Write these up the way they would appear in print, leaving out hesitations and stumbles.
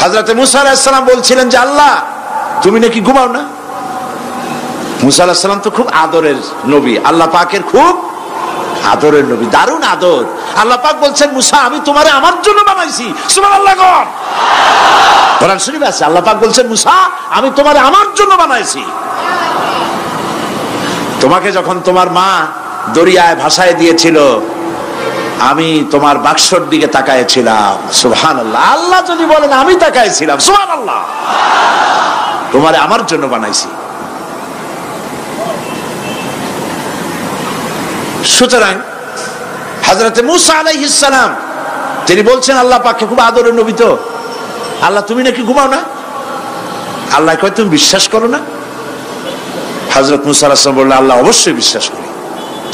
হযরত মুসা আলাইহিস সালাম বলছিলেন যে আল্লাহ তুমি নাকি ঘুমাও না। মুসা আলাইহিস সালাম তো খুব আদরের নবী, আল্লাহ পাকের খুব আদরের নবী, দারুণ আদর। আল্লাহ পাক বলছেন মুসা আমি তোমারে আমার জন্য বানাইছি। সুবহানাল্লাহ। কোরআন শরীফে আছে আল্লাহ পাক বলছেন মুসা আমি তোমারে আমার জন্য বানাইছি। তোমাকে যখন তোমার মা দরিয়ায় ভাসায় দিয়েছিল আমি তোমার বাক্সর দিকে তাকাইছিলাম। সুবহানাল্লাহ। আল্লাহ যদি বলেন আমি তাকাইছিলাম, সুবহানাল্লাহ। তোমারে আমার জন্য বানাইছি। সুতরাং হযরত মুসা আলাইহিস সালাম তিনি বলছেন আল্লাহ পাককে খুব আদরের নবী তো আল্লাহ তুমি নাকি ঘুমাও না। আল্লাহ কয় তুমি বিশ্বাস করো না। হযরত মুসা আলাইহিস সালাম বললেন আল্লাহ অবশ্যই বিশ্বাস করি,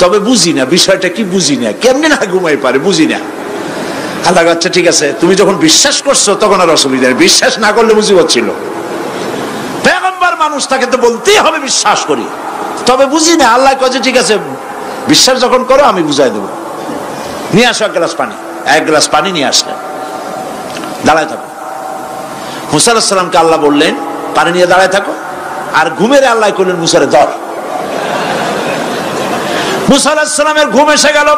তবে বুঝি না বিষয়টা কি, বুঝি না কেমনে না ঘুমাই পারে, বুঝি না। আল্লাহ আচ্ছা ঠিক আছে তুমি যখন বিশ্বাস করছো তখন আর অসুবিধা নেই, বিশ্বাস না করলে মুসিবত ছিল। পয়গম্বর মানুষ তাকে তো বলতেই হবে বিশ্বাস করি, তবে বুঝি না। আল্লাহ কয় ঠিক আছে বিশ্বাস যখন করো আমি বুঝাই দেবো, নিয়ে আসো এক গ্লাস পানি নিয়ে আসলেন, দাঁড়ায় থাকো। মুসা আলাইহিস সালামকে আল্লাহ বললেন পানি নিয়ে দাঁড়ায় থাকো, আর ঘুমের আল্লাহ করলেন মুসারে ধর। মুসা আলাইহিস সালামের ঘুম এসে গেল।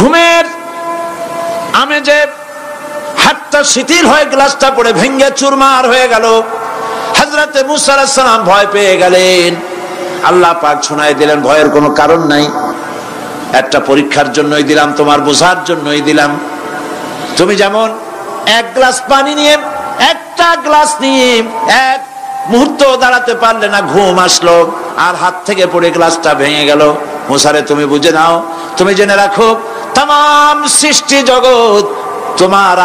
ঘুমের আমেজে হাতটা শিথিল হয়ে গ্লাসটা পড়ে ভেঙে চুরমার হয়ে গেল। হযরত মুসা আলাইহিস সালাম ভয় পেয়ে গেলেন। আল্লাহ পাক শোনায় দিলেন ভয়ের কোনো কারণ নাই, একটা পরীক্ষার জন্যই দিলাম, তোমার বোঝার জন্যই দিলাম। তুমি যেমন এক গ্লাস পানি নিয়ে একটা গ্লাস নিয়ে এক মুহূর্ত দাঁড়াতে পারলে না, ঘুম আসলো আর হাত থেকে পড়ে গ্লাসটা ভেঙে গেল। মুসারে তুমি বুঝে নাও, তুমি জেনে রাখো তাম সৃষ্টি জগৎ তোমার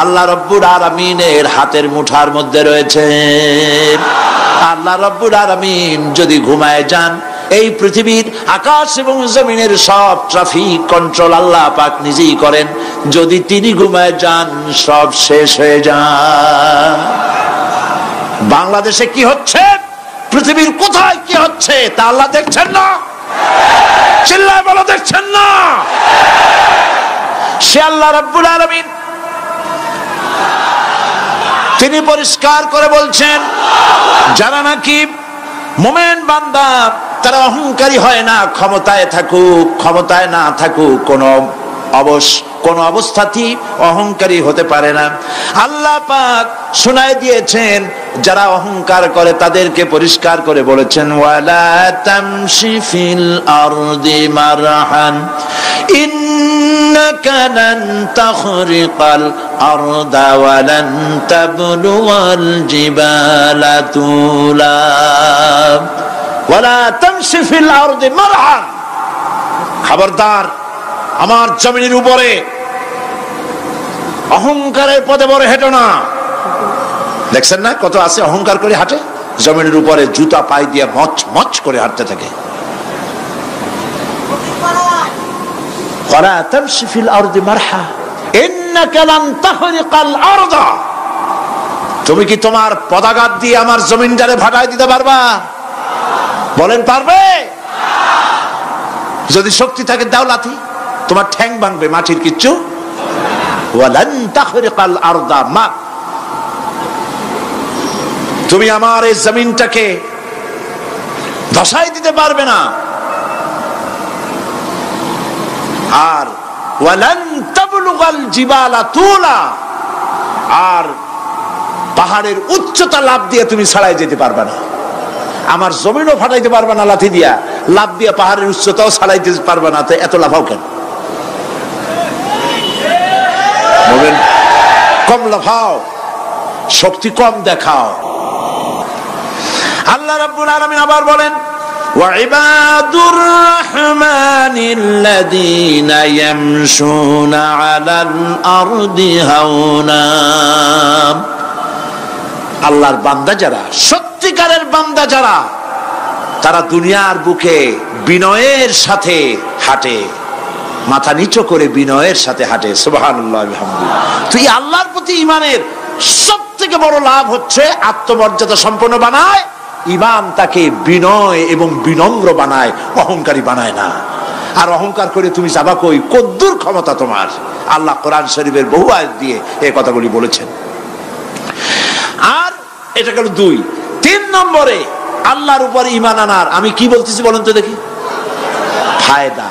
আল্লাহ রব্বুল আলামিনের হাতের মুঠার মধ্যে রয়েছে। আল্লাহ রব্বুল আলামিন যদি ঘুমায় যান এই পৃথিবীর আকাশ এবং জমিনের সব ট্রাফিক কন্ট্রোল আল্লাহ পাক নিজেই করেন। যদি তিনি ঘুমায় যান সব শেষ হয়ে যায়। বাংলাদেশে কি হচ্ছে, পৃথিবীর কোথায় কি হচ্ছে তা আল্লাহ দেখছেন না? চিল্লায় বলো দেখছেন না? সে আল্লাহ রাব্বুল আলামিন তিনি পরিষ্কার করে বলছেন যারা নাকি মুমিন বান্দা তারা অহংকারী হয় না, ক্ষমতায় থাকুক ক্ষমতায় না থাকুক কোন অবস্থাতেই অহংকারী হতে পারে না। আল্লাহ পাক শোনায় দিয়েছেন যারা অহংকার করে তাদেরকে পরিষ্কার করে বলেছেন ওয়ালা তামশি ফিল আরদি মারহান ইন্নাকা লান তাখরিকাল আরদা ওয়া লান তাবলুগাল জিবালা তুলা ওয়ালা তামশি ফিল আরদি মারহান। খবরদার আমার জমিনের উপরে অহংকারের পদে বড় হেঁটো না। দেখছেন না কত আছে অহংকার করে হাঁটে, জমিনের উপরে জুতা পাই দিয়ে মচ মচ করে হাঁটতে থাকে। ওয়ালা তামশি ফিল আরদি মারহা ইন্নাকা লান তাখরিকাল আরদা। তুমি কি তোমার পদাঘাত দিয়ে আমার জমিনটারে ভাটায় দিতে পারবা? বলেন পারবে? যদি শক্তি থাকে দাও লাথি, তোমার ঠ্যাং ভাঙবে, মাটির কিচ্ছু। ওয়ালান তাখরিকাল আরদা মা, তুমি আমার এই জমিনটাকে ধসাই দিতে পারবে না। আর ওয়ালান তাবলুগাল জিবালা তুলা, আর পাহাড়ের উচ্চতা লাফ দিয়ে তুমি ছাড়াই যেতে পারবে না। আমার জমিনও ফাটাইতে পারবে না লাথি দিয়া, লাফ দিয়ে পাহাড়ের উচ্চতাও ছাড়াইতে পারবে না। তো এত লাফাও কেন? বলেন কম লাফাও, শক্তি কম দেখাও। আল্লাহ রাব্বুল আলামিন আবার বলেন ওয়াইবাদুর রাহমানিল্লাযীনা ইয়ামশুনা আলাল আরদি হাওনা। আল্লাহর বান্দা যারা, সত্যিকারের বান্দা যারা, তারা দুনিয়ার বুকে বিনয়ের সাথে হাঁটে, মাথা নিচু করে বিনয়ের সাথে হাঁটে। সুবহানাল্লাহ আলহামদুলিল্লাহ। তো এই আল্লাহর প্রতি ঈমানের সবথেকে বড় লাভ হচ্ছে আত্মমর্যাদা সম্পন্ন বানায়। ঈমান তাকে বিনয় এবং বিনম্র বানায়, অহংকারী বানায় না। আর অহংকার করে তুমি যাবা কই? কদ্দুর ক্ষমতা তোমার? আল্লাহ কোরআন শরীফের বহু আয়াত দিয়ে এই কথাগুলি বলেছেন। আর এটা গেল 2। 3 নম্বরে আল্লাহর উপর ঈমান আনার, আমি কি বলতেছি বলেন তো দেখি, ফায়দা।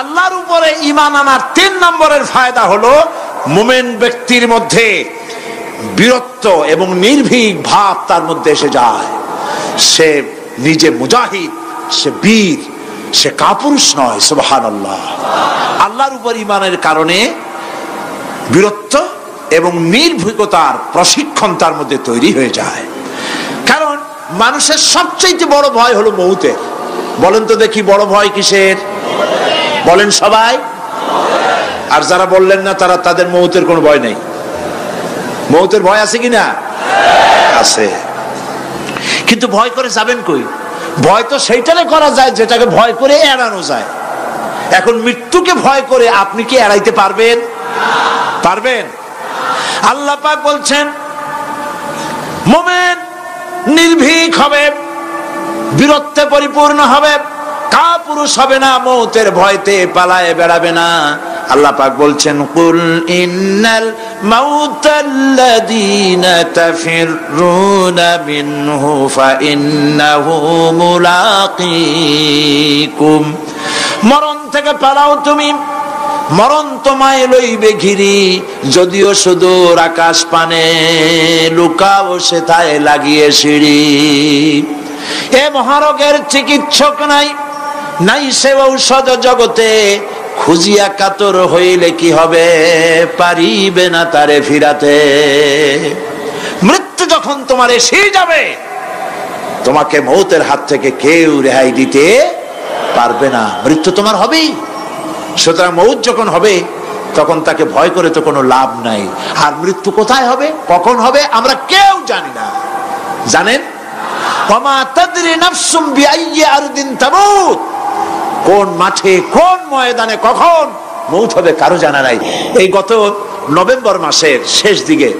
আল্লাহর উপরে ঈমান আনার 3 নম্বরের ফায়দা হলো মুমিন ব্যক্তির মধ্যে বীরত্ব এবং নির্ভীক ভাব তার মধ্যে এসে যায়। সে নিজে মুজাহিদ, সে বীর, সে কাপুরুষ নয়। সুবহানাল্লাহ। আল্লাহর উপর ঈমানের কারণে বীরত্ব এবং নির্ভীকতার প্রশিক্ষণ তার মধ্যে তৈরি হয়ে যায়। কারণ মানুষের সবচেয়ে বড় ভয় হলো মৌতের। বলেন তো দেখি, বড় ভয় কিসের? বলেন সবাই। আর যারা বললেন না তারা, তাদের মৌতের কোনো ভয় নেই। মৌতের ভয় আছে কিনা? আছে। কিন্তু ভয় করে যাবেন কই? ভয় তো সেইটারে করা যায় যেটাকে ভয় করে এড়ানো যায়। এখন মৃত্যুকে ভয় করে আপনি কি এড়াইতে পারবেন? পারবেন? আল্লাহ পাক বলছেন মুমিন নির্ভীক হবে, বীরত্বে পরিপূর্ণ হবে, কাপুরুষ হবে না, মৌতের ভয়তে পালায়ে বেড়াবে না। আল্লাহ পাক বলছেন কুল ইন্নাল মাউতাল্লাযীনা তাফিরুনা মিনহু ফাইন্নাহু মুলাকীকুম। মরণ থেকে পালাও তুমি, মরণ তোমায় লইবে ঘিরি, যদিও সুদূর আকাশ পানে, লুকাও সেথায় লাগিয়ে সিঁড়ি। এ মহারোগের চিকিৎসক নাই, নাই সে ঔষধ জগতে, খুঁজিয়া কাতর হইলে কি হবে, পারিবে না তারে ফিরাতে। মৃত্যু যখন তোমার এসে যাবে, তোমাকে মৌতের হাত থেকে কেউ রেহাই দিতে পারবে না। মৃত্যু তোমার হবেই। সুতরাং মৌত যখন হবে তখন তাকে ভয় করে তো কোনো লাভ নাই। আর মৃত্যু কোথায় হবে, কখন হবে, আমরা কেউ জানি না। জানেন? ওমা তাদরি নাফসুম বিআইয়ি আরদিন তামুত। কোন মাঠে, কোন ময়দানে কখন মৌত হবে কারো জানা নাই। এই গত নভেম্বর মাসের শেষ দিকে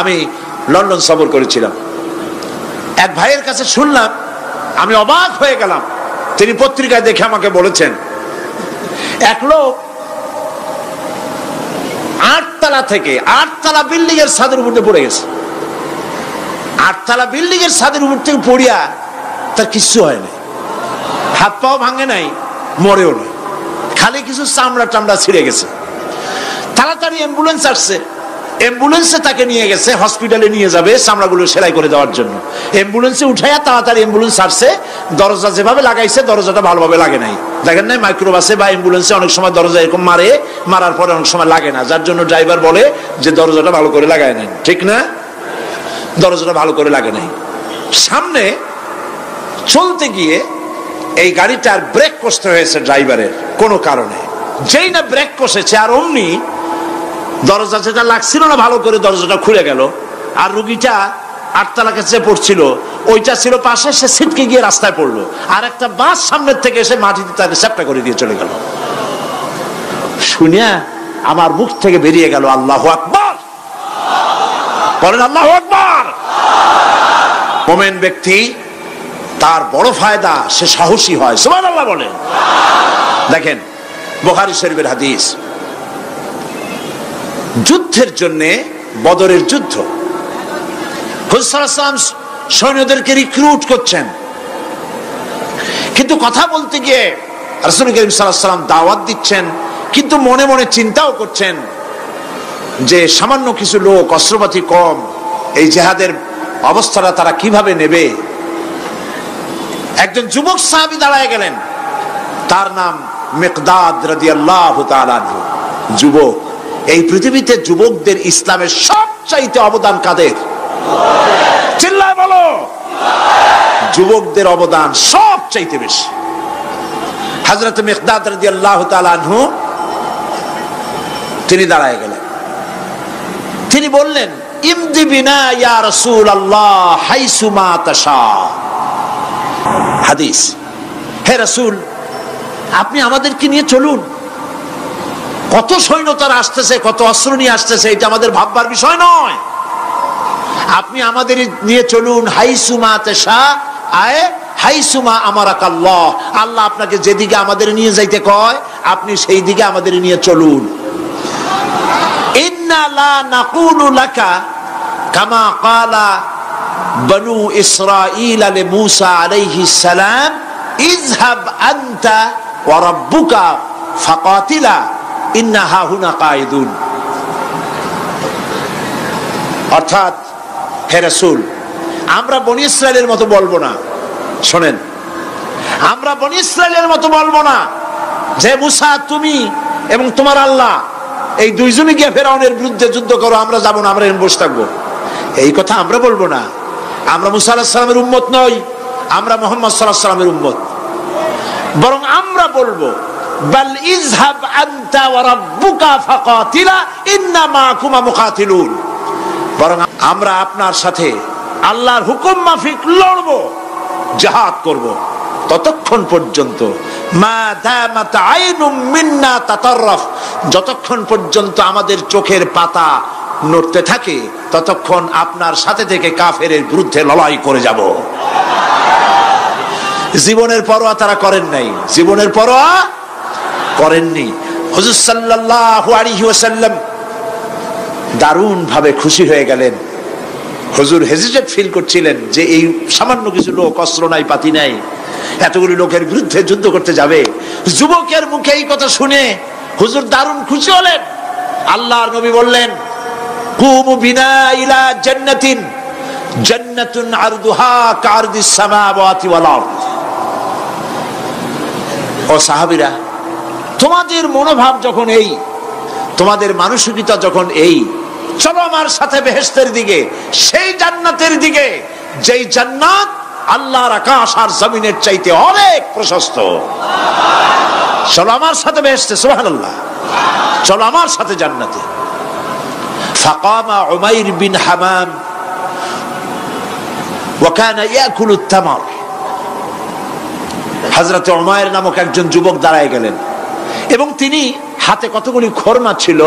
আমি লন্ডন সফর করেছিলাম। এক ভাইয়ের কাছে শুনলাম, আমি অবাক হয়ে গেলাম। তিনি পত্রিকায় দেখে আমাকে বলেছেন এক লোক 8 তলা থেকে 8 তলা বিল্ডিং এর ছাদের উপর পড়ে গেছে। 8 তলা বিল্ডিং এর ছাদের উপর থেকে পড়িয়া তার কিছু হয় নাই, হাত পাও ভাঙে নাই, মরেও নাই, খালি কিছু চামড়া টামড়া ছিঁড়ে গেছে। তাড়াতাড়ি অ্যাম্বুলেন্স আসছে, অ্যাম্বুলেন্সে তাকে নিয়ে গেছে, হসপিটালে নিয়ে যাবে চামড়াগুলো সেলাই করে দেওয়ার জন্য। অ্যাম্বুলেন্সে উঠাইয়া তাড়াতাড়ি অ্যাম্বুলেন্স আসছে। দরজা যেভাবে লাগাইছে দরজাটা ভালোভাবে লাগে নাই। দেখেন নাই মাইক্রোবাসে বা অ্যাম্বুলেন্সে অনেক সময় দরজা এরকম মারে, মারার পরে অনেক সময় লাগে না, যার জন্য ড্রাইভার বলে যে দরজাটা ভালো করে লাগায় নাই। ঠিক না? দরজাটা ভালো করে লাগে নাই। সামনে চলতে গিয়ে এই গাড়িটার ব্রেক কষতে হয়েছে ড্রাইভারের কোনো কারণে। যেই না ব্রেক কষেছে আর অমনি দরজা যেটা লাগছিল না ভালো করে, দরজাটা খুলে গেল। আর রুগীটা 8 তলা কাছে পড়ছিল, ওইটা ছিল পাশে, সে ছিটকে গিয়ে রাস্তায় পড়লো। আর একটা বাস সামনের থেকে এসে মাটিতে তাকে চ্যাপ্টা করে দিয়ে চলে গেল। শুনিয়া আমার মুখ থেকে বেরিয়ে গেল আল্লাহু আকবার। বলেন আল্লাহু আকবার। মুমিন ব্যক্তি তার বড় ফায়দা, সে সাহসী হয়। সুবহানাল্লাহ বলেন। দেখেন বুখারী শরীফের হাদিস, যুদ্ধের জন্য, বদরের যুদ্ধ, হুজুর সাল্লাল্লাহু আলাইহি ওয়াসাল্লাম সৈন্যদেরকে রিক্রুট করছেন। কিন্তু কথা বলতে গিয়ে রাসূল করিম সাল্লাল্লাহু আলাইহি ওয়াসাল্লাম দাওয়াত দিচ্ছেন, কিন্তু মনে মনে চিন্তাও করছেন যে সামান্য কিছু লোক, অস্ত্রপাতি কম, এই জিহাদের অবস্থাটা তারা কিভাবে নেবে। একজন যুবক সাহাবী দাঁড়ায় গেলেন, তার নাম মিকদাদ রাদিয়াল্লাহু তাআলা আনহু। যুবক, এই পৃথিবীতে যুবকদের ইসলামের সবচাইতে অবদান কাদের? চিল্লায় বলো। যুবকদের অবদান সবচাইতে বেশি। হযরত মিকদাদ রাদিয়াল্লাহু তাআলা আনহু তিনি দাঁড়ায় গেলেন। তিনি বললেন, ইমদি বিনা ইয়া রাসূলুল্লাহ হাইসু মা তাশা। হাদিস, হে রাসূল, আপনি আমাদেরকে নিয়ে চলুন। কত সৈন্য তারা আসতেছে, কত অস্ত্র নিয়ে আসতেছে, এটা আমাদের ভাববার বিষয় নয়। আপনি আমাদের নিয়ে চলুন, হাইসু মা তাশা আয় হাইসুমা আমারাকাল্লাহ, আল্লাহ আপনাকে যেদিকে আমাদের নিয়ে যাইতে কয় আপনি সেই দিকে আমাদের নিয়ে চলুন। ইন্না লা নাকুলু লাকা কামা ক্বালা বনু ইসরাঈল লিমূসা আলাইহিস সালাম ইযহাব আনতা ওয়া রাব্বুকা ফাকাতিলা ইন্না হাহুনা কায়িদুন। অর্থাৎ হে রাসূল, আমরা বনি ইসরাইলের মতো বলবো না। শোনেন, আমরা বনি ইসরাইলের মতো বলবো না যে মুসা তুমি এবং তোমার আল্লাহ এই দুইজনে গিয়ে ফেরাউনের বিরুদ্ধে যুদ্ধ করো, আমরা যাবো না, আমরা বসে থাকবো। এই কথা আমরা বলবো না। আমরা মুসা আলাইহিস সালামের উম্মত নই, আমরা মুহাম্মদ সাল্লাল্লাহু আলাইহি ওয়াসাল্লামের উম্মত। বরং আমরা বলবো বাল ইযহাব আনতা ওয়া রাব্বুকা ফাকাতিলা ইন্না মাকুমা মুকাতিলুন। বরং আমরা আপনার সাথে আল্লাহর হুকুম মাফিক লড়বো, জিহাদ করব, ততক্ষণ পর্যন্ত মা দামাত আইনুম মিন্না তাতাররাফ, যতক্ষণ পর্যন্ত আমাদের চোখের পাতা নড়তে থাকে ততক্ষণ আপনার সাথে থেকে কাফেরের বিরুদ্ধে লড়াই করে যাব। জীবনের পরোয়া তারা করেন নাই, জীবনের পরোয়া করেননি। হুজুর সাল্লাল্লাহু আলাইহি ওয়াসাল্লাম দারুণ ভাবে খুশি হয়ে গেলেন। হুজুর হেজিটেট ফিল করছিলেন যে এই সামান্য কিছু লোক, অস্ত্র নাই, পাতি নাই, এতগুলি লোকের বিরুদ্ধে যুদ্ধ করতে যাবে। যুবকের মুখে এই কথা শুনে হুজুর দারুণ খুশি হলেন। আল্লাহর নবী বললেন, কুমু বিনা ইলা জান্নাতিন জান্নাতুন আরদুহা কারদিস সামাওয়াতি ওয়াল আরদ। ও সাহাবীরা, তোমাদের মনোভাব যখন এই, তোমাদের মানসিকতা যখন এই, চলো আমার সাথে বেহেশতের দিকে, সেই জান্নাতের দিকে যেই জান্নাত আল্লাহর আকাশ আর জমিনের চাইতে অনেক প্রশস্ত। চলো আমার সাথে বেহেশতে, সুবহানাল্লাহ, চলো আমার সাথে জান্নাতে। ফাকামা উমাইর বিন হামাম ওয়া কানা ইয়াকুলু তামার। হযরত উমাইর নামক একজন যুবক দাঁড়ায় গেলেন এবং তিনি হাতে কতগুলি খরমা ছিল,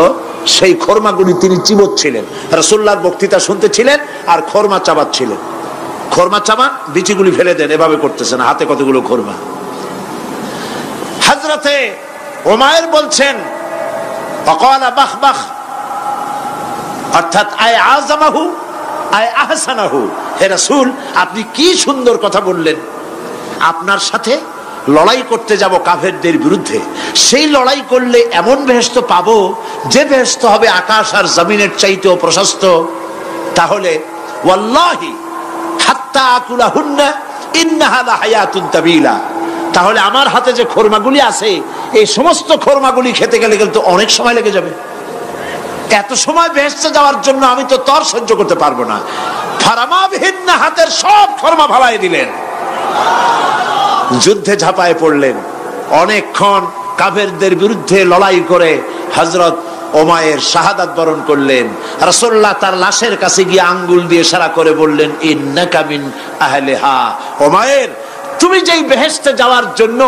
সেই খরমাগুলি তিনি চিবোচ্ছিলেন। রাসূলুল্লাহর বক্তৃতা শুনতেছিলেন আর খরমা চাবাচ্ছিলেন। খরমা চাবান, বিচিগুলি ফেলে দেন, এভাবে করতেছেন, হাতে কতগুলো খরমা। হযরতে উমাইর বলছেন, ফাকালা বাখ বাখ, অর্থাৎ আয় আযমাহু আয় আহসানাহু, হে রাসূল আপনি কি সুন্দর কথা বললেন। আপনার সাথে লড়াই করতে যাব কাফেরদের বিরুদ্ধে, সেই লড়াই করলে এমন বেহেশত পাবো যে বেহেশত হবে আকাশ আর জমিনের চাইতেও প্রশস্ত। তাহলে ওয়াল্লাহি হাত্তা আকুলাহুন্না ইন্নাহা লাহায়াতুন তাবিলা, তাহলে আমার হাতে যে খরমাগুলি আছে এই সমস্ত খরমাগুলি খেতে গেলে কিন্তু অনেক সময় লেগে যাবে। এত সময় বেহেশতে যাওয়ার জন্য আমি তো তর সহ্য করতে পারবো না। ফারামাবিহিন্না, হাতের সব খরমা ফালাই দিলেন, যুদ্ধে ঝাঁপায় পড়লেন। অনেকক্ষণ কাফেরদের বিরুদ্ধে লড়াই করে হযরত উমাইর শাহাদাত বরণ করলেন। রাসূলুল্লাহ তার লাশের কাছে গিয়ে আঙ্গুল দিয়ে ইশারা করে বললেন, ইন্নাকা মিন আহলিহা। উমাইর, তুমি যেই বেহেশতে যাওয়ার জন্য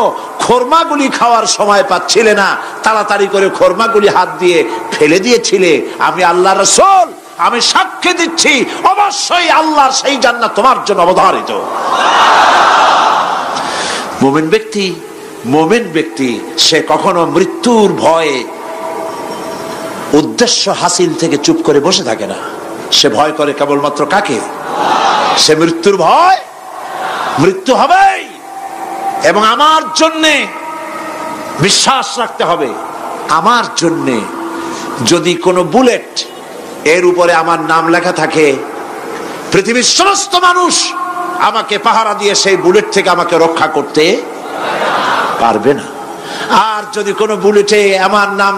খরমাগুলি খাওয়ার সময় পাচ্ছিলে না, তাড়াতাড়ি করে খরমাগুলি হাত দিয়ে ফেলে দিয়েছিলে, আমি আল্লাহর রাসূল আমি সাক্ষী দিচ্ছি অবশ্যই আল্লাহর সেই জান্নাত তোমার জন্য অবধারিত। মুমিন ব্যক্তি সে কখনো মৃত্যুর ভয়ে উদ্দেশ্য হাসিল থেকে চুপ করে বসে থাকে না। সে ভয় করে কেবলমাত্র কাকে? সে মৃত্যুর ভয়, মৃত্যু হবেই এবং আমার জন্যে বিশ্বাস রাখতে হবে। আমার জন্যে যদি কোনো বুলেট এর উপরে আমার নাম লেখা থাকে, পৃথিবীর সমস্ত মানুষ আমাকে পাহারা দিয়ে সেই বুলেট থেকে আমাকে রক্ষা করতে পারবে না। আর যদি কোনো বুলেটে আমার নাম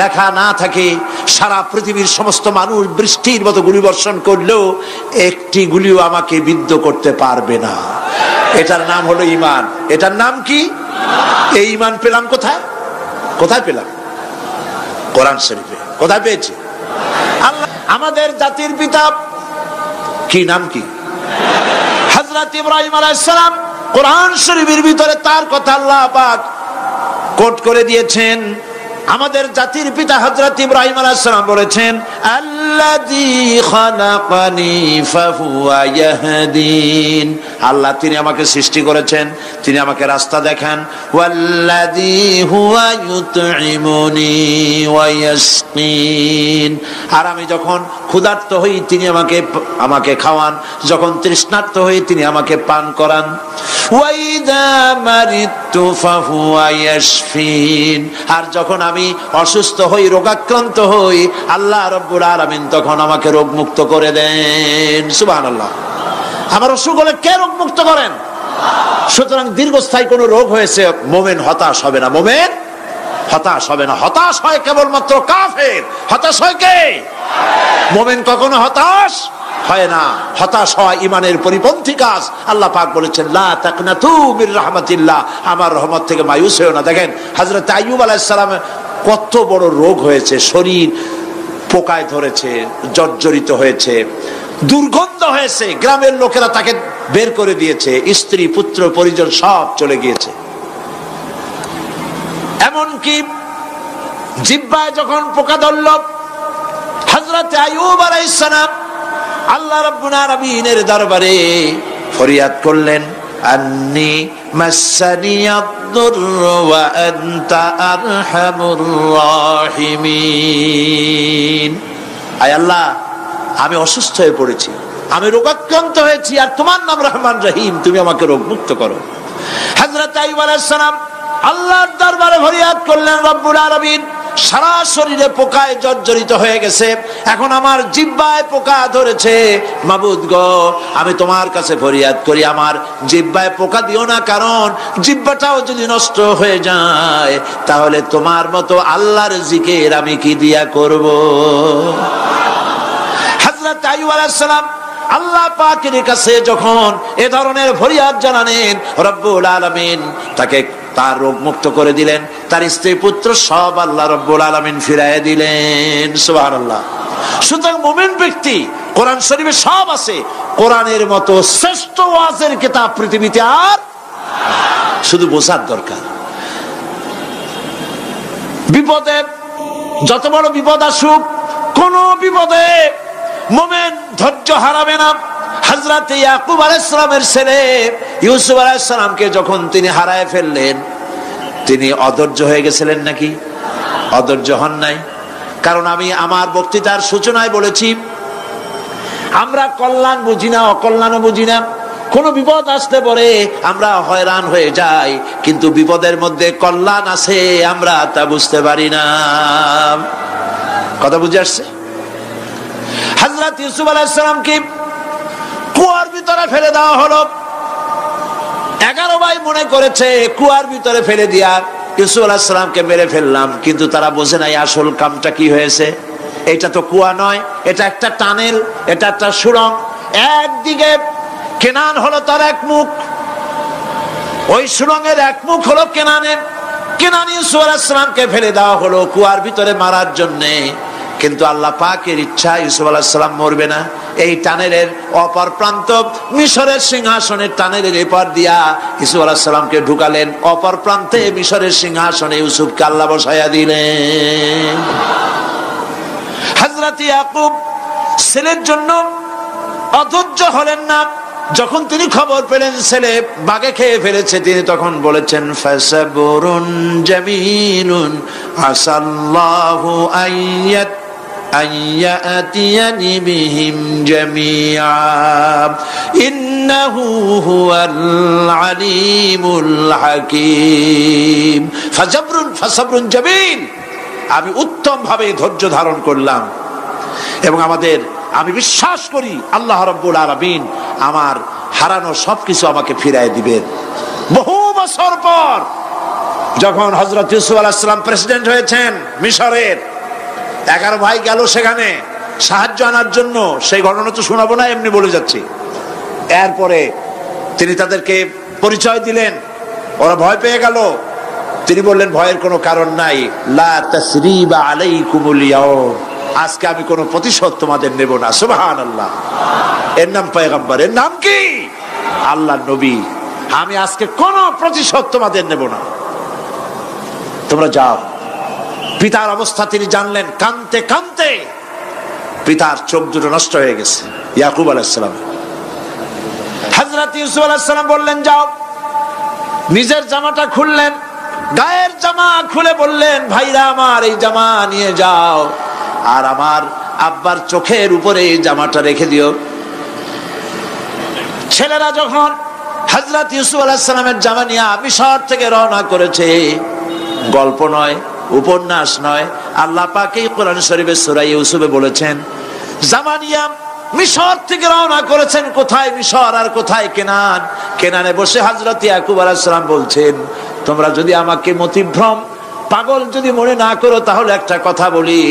লেখা না থাকে, সারা পৃথিবীর সমস্ত মানুষ বৃষ্টির মতো গুলি বর্ষণ করলেও একটি গুলিও আমাকে বিদ্ধ করতে পারবে না। এটার নাম হলো ঈমান। এটার নাম কি? এই ঈমান পেলাম কোথায়? কোথায় পেলাম? কোরআন শরীফে। কোথায় পেয়েছি? আল্লাহ আমাদের জাতির পিতা কি নাম কি? হযরত ইব্রাহিম আলাইহিস সালাম। কোরআন শরীফের ভিতরে তার কথা আল্লাহ পাক কোট করে দিয়েছেন। আমাদের জাতির পিতা হযরত ইব্রাহিম আলাইহিস সালাম বলেছেন, আল্লাযী খালাকানি ফাহুয়া ইয়াহদিন। আল্লাহ তিনি আমাকে সৃষ্টি করেছেন, তিনি আমাকে রাস্তা দেখান। ওয়াল্লাযী হুয়া ইউতঈমুনি ওয়া ইয়াসকিন। আর আমি যখন ক্ষুধার্ত হই তিনি আমাকে খাওয়ান, যখন তৃষ্ণার্ত হই তিনি আমাকে পান করান। ওয়া ইযা মারিতু ফাহুয়া ইয়াশফিন। আর যখন আমি অসুস্থ হই, রোগাক্রান্ত হই, আল্লাহ রাব্বুল আলামিন তখন আমাকে রোগ মুক্ত করে দেন। সুবহানাল্লাহ। আমার অসুখ হলে কে রোগ মুক্ত করেন? সুতরাং দীর্ঘস্থায়ী কোন রোগ হয়েছে, মুমিন হতাশ হবে না, মুমিন হতাশ হবে না। হতাশ হয় কেবলমাত্র কাফের। হতাশ হয় কে? মুমিন কখনো হতাশ হয় না। হতাশ হওয়া ইমানের পরিপন্থী কাজ। আল্লাহ পাক বলেছেন, লা তাকনাতু মির রাহমাতিল্লাহ, আমার রহমত থেকে মায়ুস হয়ো না। দেখেন হযরত আইয়ুব আলাইহিস সালামের কত বড় রোগ হয়েছে, শরীর পোকায় ধরেছে, জর্জরিত হয়েছে, দুর্গন্ধ হয়েছে, গ্রামের লোকেরা তাকে বের করে দিয়েছে, স্ত্রী পুত্র পরিজন সব চলে গিয়েছে। এমনকি জিহ্বায় যখন পোকা ধরল, হযরত আইয়ুব আলাইহিস সালাম আল্লাহ রাব্বুল আলামিনের দরবারে ফরিয়াদ করলেন, আন্নী মাসানিয়াদ-দুররু ওয়া আনতা আরহামুর রাহিমিন। আয় আল্লাহ, আমি অসুস্থ হয়ে পড়েছি, আমি রোগাক্রান্ত হয়েছি, আর তোমার নাম রহমান রহিম, তুমি আমাকে রোগ মুক্ত করো। হযরত আইয়ুব আলাইহিস সালাম আল্লাহর দরবারে ফরিয়াদ করলেন, রব্বুল আলামিন সারা শরীরে পোকায় জর্জরিত হয়ে গেছে, এখন আমার জিহ্বায় পোকা ধরেছে, মাবুদ গো আমি তোমার কাছে ফরিয়াদ করি, আমার জিহ্বায় পোকা দিও না, কারণ জিহ্বাটাও যদি নষ্ট হয়ে যায় তাহলে তোমার মতো আল্লাহর জিকির আমি কি দিয়া করব। হযরত আইয়ুব আলাইহিস সালাম আল্লাহ পাকের কাছে যখন এ ধরনের ফরিয়াদ জানালেন, রব্বুল আলামিন তাকে তার রোগ মুক্ত করে দিলেন, তার স্ত্রী পুত্র সব আল্লাহ রব্বুল আলামিন ফিরাইয়া দিলেন। সুবহানাল্লাহ। সুতরাং মুমিন ব্যক্তি, কোরআন শরীফে সব আছে, কোরআনের মতো শ্রেষ্ঠ ওয়াজের কিতাব পৃথিবীতে আর শুধু বোঝার দরকার। বিপদে, যত বড় বিপদ আসুক, কোন বিপদে মুমিন ধৈর্য হারাবে না। হযরত ইয়াকুব আলাইহিস সালামের ছেলে ইউসুফ আলাইহিস সালামকে যখন তিনি হারায় ফেললেন, তিনি অধৈর্য হয়ে গেছিলেন নাকি? অধৈর্য হন নাই। কারণ আমি আমার বক্তৃতার সূচনায় বলেছি, আমরা কল্যাণ বুঝি না, অকল্যাণও বুঝি না। কোন বিপদ আসতে পরে আমরা হয়রান হয়ে যাই, কিন্তু বিপদের মধ্যে কল্যাণ আছে আমরা তা বুঝতে পারি না। কথা বুঝে আসছে? হযরত ইউসুফ আলাইহিস সালামকে কুয়ার ভিতরে ফেলে দেওয়া হলো। 11 ভাই মনে করেছে কুয়ার ভিতরে ফেলে দিয়া ইউসুফ আলাইহিস সালামকে মেরে ফেললাম, কিন্তু তারা বোঝে নাই আসল কামটা কি হয়েছে। এটা তো কুয়া নয়, এটা একটা টানেল, এটা একটা সুড়ঙ্গ। একদিকে কেনান হলো তার এক মুখ, ওই সুড়ঙ্গের এক মুখ হলো কেনানের। কেনান ইউসুফ আলাইহিস সালামকে ফেলে দেওয়া হলো কুয়ার ভিতরে মারার জন্যে, কিন্তু আল্লাহ পাকের ইচ্ছা ইউসুফ আলাইহিস সালাম মরবে না। এই টানেলের অপর প্রান্ত, মিশরের সিংহাসনের টানেলের এপার দিয়া ইউসুফ আলাইহিস সালামকে ঢুকালেন, অপর প্রান্তে মিশরের সিংহাসনে ইউসুফকে আল্লাহ বসায়া দিলেন। হযরত ইয়াকুব ছেলের জন্য অধৈর্য হলেন না। যখন তিনি খবর পেলেন ছেলে বাঘে খেয়ে ফেলেছে, তিনি তখন বলেছেন, ফাসাবুরুন জামিলুন আসাল্লাহু আইয়াতিয়ানি বিহিম জামিআ ইন্নাহু হুয়াল আলিমুল হাকীম। ফাসাবরুন জামিল, আমি উত্তম ভাবে ধৈর্য ধারণ করলাম, এবং আমি বিশ্বাস করি আল্লাহ রাব্বুল আলামিন আমার হারানো সবকিছু আমাকে ফিরাই দিবেন। বহু বছর পর যখন হযরত ইউসুফ আলাইহিস সালাম প্রেসিডেন্ট হয়েছেন মিশরের, 11 ভাই গেল সেখানে সাহায্য আনার জন্য। সেই ঘটনা তো শোনাবো না, এমনি বলে যাচ্ছি। এরপরে তিনি তাদেরকে পরিচয় দিলেন, ওরা ভয় পেয়ে গেল। তিনি বললেন, ভয়ের কোনো কারণ নাই, লা তাসরিবা আলাইকুমুল ইয়াউম, আজকে আমি কোনো প্রতিশোধ তোমাদের নেব না। সুবহানাল্লাহ। এর নাম পয়গম্বর, এর নাম কি? আল্লাহর নবী। আমি আজকে কোনো প্রতিশোধ তোমাদের নেব না, তোমরা যাও। পিতার অবস্থা তিনি জানলেন। কাঁদতে কাঁদতে পিতার চোখ দুটো নষ্ট হয়ে গেছে। ইয়াকুব আলাইহিস সালাম, হযরত ইউসুফ আলাইহিস সালাম বললেন যাও। নিজের জামাটা খুললেন, গায়ের জামা খুলে বললেন ভাইরা আমার এই জামা নিয়ে যাও, আর আমার আব্বার চোখের উপরে এই জামাটা রেখে দিও। ছেলেরা যখন হযরত ইউসুফ আলাইহিস সালামের জামা নিয়ে মিশর থেকে রওনা করেছে, গল্প নয়, উপন্যাস নয়, আল্লাহ পাক এই কোরআন শরীফের সূরা ইউসুফে বলেছেন জামা নিয়ে মিশর থেকে রওনা করেছেন। কোথায় মিশর আর কোথায় কেনান? কেনানে বসে হযরত ইয়াকুব আলাইহিস সালাম বলছেন তোমরা যদি আমাকে মতিভ্রম পাগল যদি মনে না করো তাহলে একটা কথা বলি,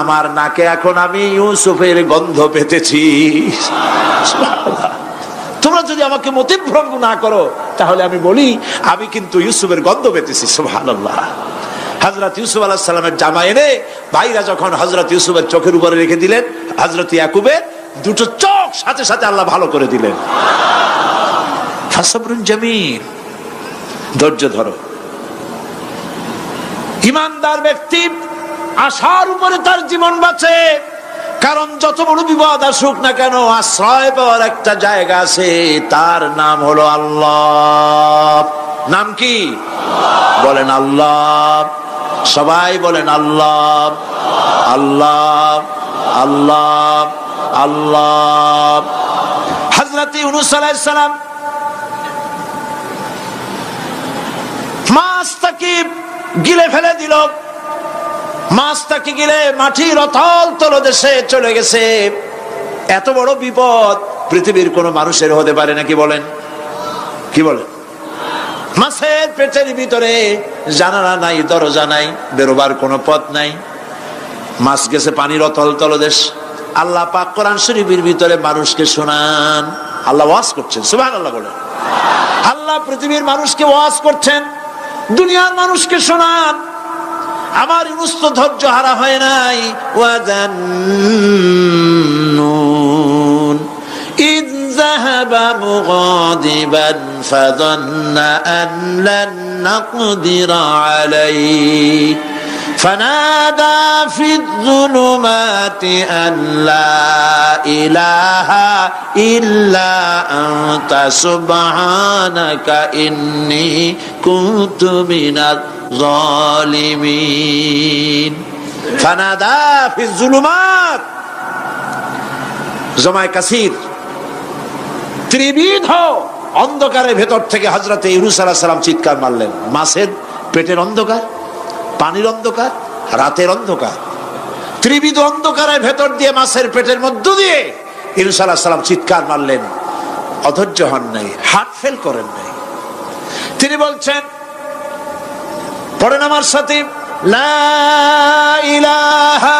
আমার নাকে এখন আমি ইউসুফের গন্ধ পেতেছি। তোমরা যদি আমাকে মতিভ্রম না করো তাহলে আমি বলি আমি কিন্তু ইউসুফের গন্ধ পেতেছি। সুবহানাল্লাহ। হযরত ইউসুফ আলাইহিস সালামের জামা এনে ভাইরা যখন হযরত ইউসুফের চোখের উপরে রেখে দিলেন, হযরত ইয়াকুবের দুটো চোখ সাথে সাথে আল্লাহ ভালো করে দিলেন। ফাসবরুন জামিল, ধৈর্য ধরো। ঈমানদার ব্যক্তি আশার উপরে তার জীবন বাঁচে, কারণ যত বড় বিপদ আসুক না কেন আশ্রয় পাওয়ার একটা জায়গা আছে, তার নাম হলো আল্লাহ। নাম কি? বলেন আল্লাহ। সবাই বলেন আল্লাহ আল্লাহ আল্লাহ আল্লাহ। হযরত ইউনূস আলাইহিস সালাম মাছটাকে গিলে ফেলে দিল, মাছটাকে গিলে মাটির অতল তলদেশে চলে গেছে। এত বড় বিপদ পৃথিবীর কোন মানুষের হতে পারে নাকি? বলেন, কি বলেন? মাছের পেটের ভিতরে জানালা নাই, দরজা নাই, বেরোবার কোনো পথ নাই, মাছ গেছে পানির অতল তলদেশ। আল্লাহ পাক কোরআন শরীফের ভিতরে মানুষকে শোনান, আল্লাহ ওয়াজ করছেন। সুবহানাল্লাহ বলেন। আল্লাহ পৃথিবীর মানুষকে ওয়াজ করছেন, দুনিয়ার মানুষকে শোনান। আমার ইউনূস তো ধৈর্য হারা হয় নাই। ওয়াযান্নুন ইয যাহাবা মুগাদিবান ফাযান্না আন লান নাকদিরা আলাইহি فنادى في الظلمات أن لا إله إلا أنت سبحانك إني كنت من الظالمين فنادى في الظلمات জমায় কাসির ত্রিবিধ অন্ধকারের ভেতর থেকে হযরত ইউনূস আলাইহিস সালাম চিৎকার মারলেন। মাছের পেটের অন্ধকার, পানির অন্ধকার, রাতের অন্ধকার, ত্রিবিধ অন্ধকারের ভেতর দিয়ে মাছের পেটের মধ্য দিয়ে ইউনূস আলাইহিস সালাম চিৎকার মারলেন। অধৈর্য হন নাই, হার্ট ফেল করেন নাই। তিনি বলছেন, পড়েন আমার সাথে, লা ইলাহা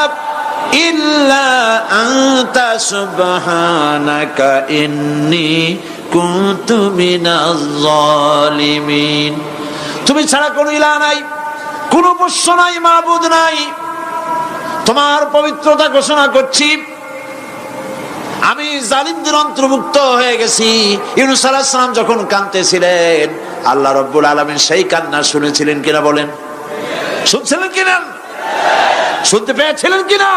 ইল্লা আনতা সুবহানাকা ইন্নী কুনতু মিনাজ জালিমিন। তুমি ছাড়া কোনো ইলাহ নাই, কোনো বস্য নাই, মাবুদ নাই, তোমার পবিত্রতা ঘোষণা করছি, আমি জালিমদের অন্তর্ভুক্ত হয়ে গেছি। ইউনূস আলাইহিস সালাম যখন কাঁদতেছিলেন, আল্লাহ রাব্বুল আলামিন সেই কান্না শুনেছিলেন কিনা? বলেন, শুনছিলেন কিনা? শুনতে পেয়েছিলেন কিনা?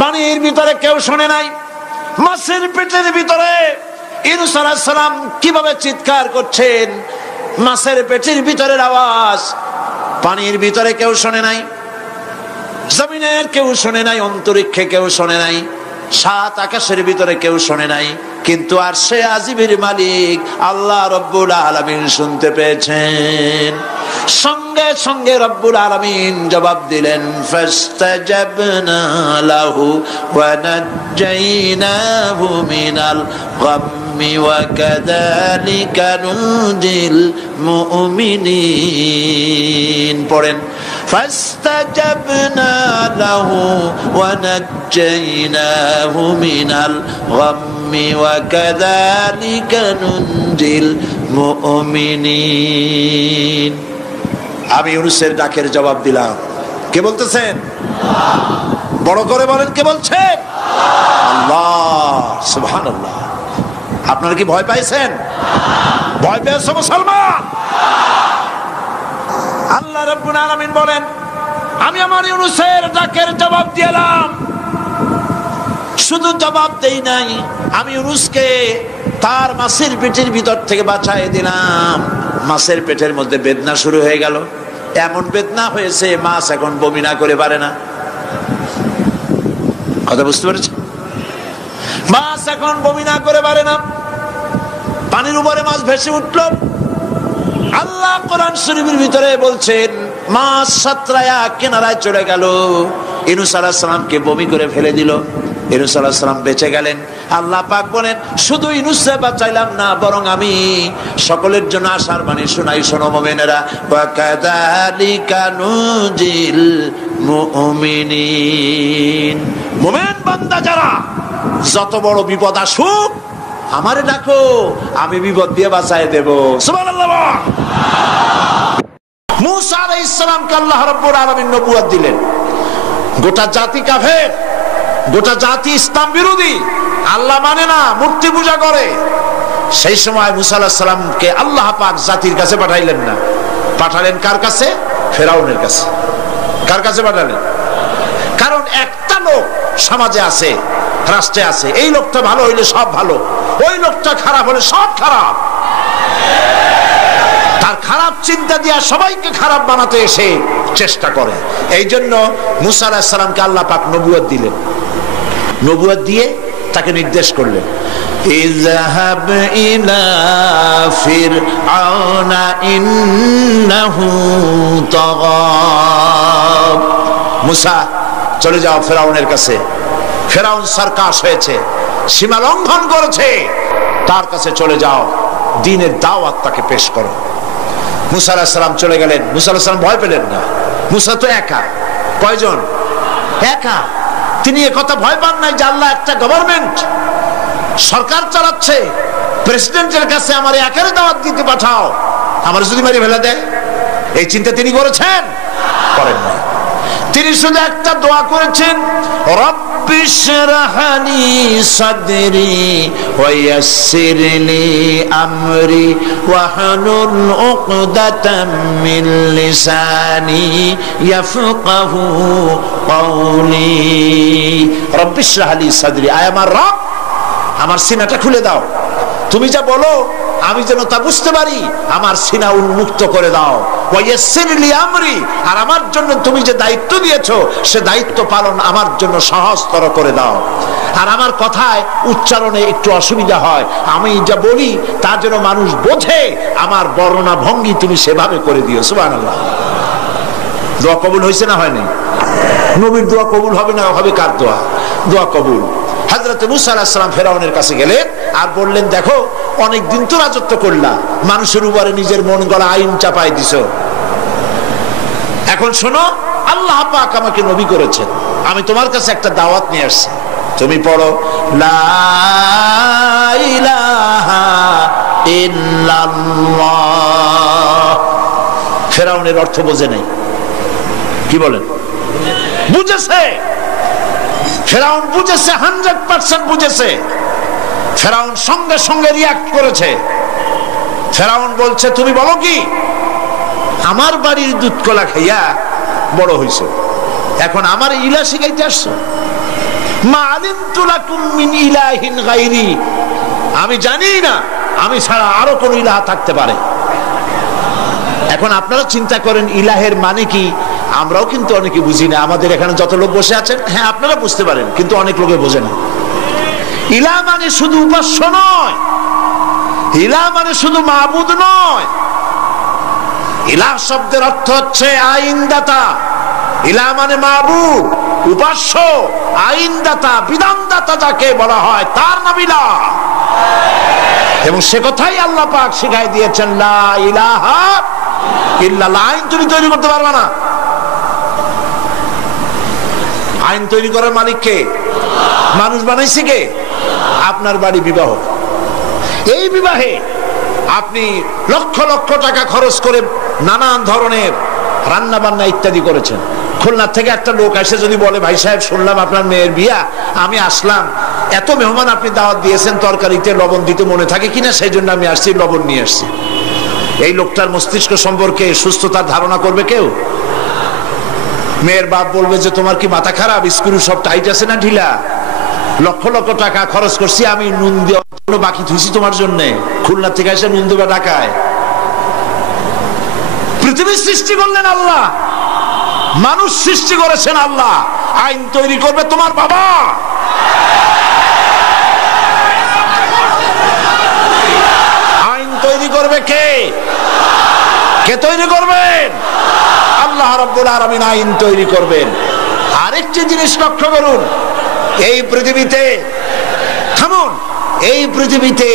পানির ভিতরে কেউ শোনে নাই, মাছের পেটের ভিতরে ইউনূস আলাইহিস সালাম কিভাবে চিৎকার করছেন, মাছের পেটের ভিতরের আওয়াজ পানির ভিতরে কেউ শোনে নাই, জমিনের কেউ শোনে নাই, অন্তরিক্ষে কেউ শোনে নাই, সাত আকাশের ভিতরে কেউ শোনে নাই, কিন্তু আরশে আজিমের মালিক আল্লাহ রব্বুল আলামিন শুনতে পেয়েছেন। সঙ্গে সঙ্গে রব্বুল আলামিন জবাব দিলেন, ফাস্তাজাবনা লাহু ওয়া নাজ্জাইনাহু মিনাল গাম্মি ওয়া কাযালিকা নুজিল মুমিনিন। পড়েন, ফাস্তাজাবনা লাহু ওয়া নাজ্জাইনাহু মিনাল গাম্মি ওয়া কাযালিকা নুজিল মুমিনিন। আমি ইউনূসের ডাকের জবাব দিলাম। কে বলতেছেন? বড় করে বলেন, কে বলছেন? আল্লাহ। সুবহানাল্লাহ। আপনারা কি ভয় পাইছেন? ভয় পেয়েছো মুসলমান? আল্লাহ রাব্বুল আলামিন বলেন, আমি আমার ইউনূসের ডাকের জবাব দিলাম। শুধু জবাব দেই নাই, আমি ইউনূসকে তার মাছের পেটের ভিতর থেকে বাঁচাই দিলাম। মাছের পেটের মধ্যে বেদনা শুরু হয়ে গেল। এমন বেদনা হয়েছে মাছ এখন বমি না করে পারে না। কথা বুঝতে পেরেছেন? মাছ এখন বমি না করে পারে না। পানির উপরে মাছ ভেসে উঠল। আল্লাহ কোরআন শরীফের ভিতরে বলছেন মাছ সাতরায়া কিনারায় চলে গেল। ইউনূস আলাইহিস সালামকে বমি করে ফেলে দিল। ইউনূস আলাইহিস সালাম বেঁচে গেলেন। আল্লাহ পাক বলেন শুধু ইউনূসকে বাঁচাইলাম না, বরং আমি সকলের জন্য আশার বাণী শোনাই। শোনো মুমিনেরা, ওয়া কাযালিকা নুজিল মুমিনিন। মুমিন বান্দা যারা, যত বড় বিপদ আসুক আমারে ডাকো, আমি বিপদ দিয়ে বাঁচায় দেব। সুবহানাল্লাহ। মূসা আলাইহিস সালামকে আল্লাহ রাব্বুল আলামিন নবুয়ত দিলেন। গোটা জাতি কাফের, গোটা জাতি ইসলাম বিরোধী, আল্লাহ মানে না, মূর্তি পূজা করে। সেই সময় মূসা আলাইহিস সালামকে আল্লাহ পাক জাতির কাছে পাঠাইলেন না, পাঠালেন কার কাছে? ফেরাউনের কাছে। কার কাছে পাঠালেন? কারণ একটা লোক সমাজে আছে, রাষ্ট্রে আছে, এই লোকটা ভালো হইলে সব ভালো, ওই লোকটা খারাপ হলে সব খারাপ। তার খারাপ চিন্তা দিয়া সবাইকে খারাপ বানাতে এসে চেষ্টা করে। এই জন্য মূসা আলাইহিস সালামকে আল্লাহ পাক নবুয়ত দিলেন। নবুয়ত দিয়ে তাকে নির্দেশ করলেন, ইযহাব ইলা ফিরআউনা ইন্নাহু তাগা। মূসা চলে যাও ফেরাউনের কাছে। ফেরাউন সরকাশ হয়েছে, সীমা লঙ্ঘন করেছে, তার কাছে চলে যাও, দ্বীনের দাওয়াত তাকে পেশ করো। মূসা আলাইহিস সালাম চলে গেলেন। মূসা আলাইহিস সালাম ভয় পেলেন না। মূসা তো একা। কয়জন? একা। তিনি একথা ভয় পান নাই যে আল্লাহ একটা গভর্নমেন্ট, সরকার চালাচ্ছে, প্রেসিডেন্টের কাছে আমার একারে দাওয়াত দিতে পাঠাও, আমার যদি মারি ফেলা দেয়, এই চিন্তা তিনি করেছেন? করেন না। তিনি শুধু একটা দোয়া করেছেন, রব্বি শরহ লি সাদরি ওয়া ইয়াসসির লি আমরি ওয়াহলুল উকদাতাম মিন লিসানি ইয়াফকাহু কওলি। রব্বি শরহ লি সাদরি, আয় আমার রব, আমার সিনাটা খুলে দাও, তুমি যা বলো আমি যেন তা বুঝতে পারি, আমার সিনা উন্মুক্ত করে দাও। ওয়া ইয়াসসির লি আমরি, আর আমার জন্য তুমি যে দায়িত্ব দিয়েছো সে দায়িত্ব পালন আমার জন্য সহজতর করে দাও। আর আমার কথায় উচ্চারণে একটু অসুবিধা হয়, আমি যা বলি তা যেন মানুষ বোঝে, আমার বর্ণনা ভঙ্গি তুমি সেভাবে করে দিও। সুবহানাল্লাহ। দোয়া কবুল হয়েছে না হয়নি? নবীর দোয়া কবুল হবে না হবে কার দোয়া? দোয়া কবুল। হযরত মূসা আলাইহিস সালাম ফেরাউনের কাছে গেলেন আর বললেন, দেখো অনেকদিন তো রাজত্ব করলা, মানুষের উপরে নিজের মন গড়া আইন চাপাই দিছো, এখন শোনো আল্লাহ পাক আমাকে নবী করেছেন, আমি তোমার কাছে একটা দাওয়াত নিয়ে আসছি। তুমি পড়ো লা ইলাহা ইল্লাল্লাহ। ফেরাউনের অর্থ বোঝে নাই। কি বলেন? বুঝেছে। ফেরাউন বুঝেছে, 100% বুঝেছে। ফেরাউন সঙ্গে সঙ্গে রিয়াক্ট করেছে। ফেরাউন বলছে, তুমি বলো কি, আমার বাড়ির দুধ কলা খাইয়া বড় হইছো, এখন আমার ইলা শিখাইতে আসছো? মা আলিমতু লাকুম মিন ইলাহিন গায়রি, আমি জানি না আমি ছাড়া আরো কোন ইলাহ থাকতে পারে। এখন আপনারা চিন্তা করেন ইলাহের মানে কি? আমরাও কিন্তু অনেকে বুঝি না। আমাদের এখানে যত লোক বসে আছেন, হ্যাঁ আপনারা বুঝতে পারেন, কিন্তু অনেক লোকে বোঝে না। ইলাহ মানে শুধু উপাস্য নয়, ইলাহ মানে শুধু মাবুদ নয়। ইলাহ শব্দের অর্থ হচ্ছে আইনদাতা। ইলাহ মানে মাবুদ, উপাস্য, আইনদাতা, বিধানদাতা যাকে বলা হয় তার নাম ইলাহ। এবং সে কথাই আল্লাহ পাক শিখাই দিয়েছেন, লা ইলাহা ইল্লাল্লাহ। আইন তুমি তৈরি করতে পারবে না। আইন তৈরি করার মালিক কে? মানুষ বানাইছে কে? আপনার বাড়ি বিবাহ, এই বিবাহে আপনি লক্ষ লক্ষ টাকা খরচ করে নানান ধরনের রান্না বান্না ইত্যাদি করেছেন। খুলনা থেকে একটা লোক এসে যদি বলে, ভাই সাহেব শুনলাম আপনার মেয়ের বিয়া, আমি আসলাম, এত মেহমান আপনি দাওয়াত দিয়েছেন, তরকারিতে লবণ দিতে মনে থাকে কিনা, সেই জন্য আমি আসছি, লবণ নিয়ে আসছি। এই লোকটার মস্তিষ্ক সম্পর্কে সুস্থতার ধারণা করবে কেউ? মেয়ের বাপ বলবে যে তোমার কি মাথা খারাপ, স্ক্রু সব টাইট আছে না ঢিলা? লক্ষ লক্ষ টাকা খরচ করছি আমি, নুন দেওয়ার জন্য বাকি থুইছি তোমার জন্য, খুলনা থেকে এসে নুন দেবা ঢাকায়। পৃথিবী সৃষ্টি করলেন আল্লাহ, মানুষ সৃষ্টি করেছেন আল্লাহ, আইন তৈরি করবে তোমার বাবা। আইন তৈরি করবে কে? কে তৈরি করবেন? আল্লাহ রাব্বুল আলামিন আইন তৈরি করবেন। আরেকটি জিনিস লক্ষ্য করুন, এই পৃথিবীতে, থামুন, এই পৃথিবীতে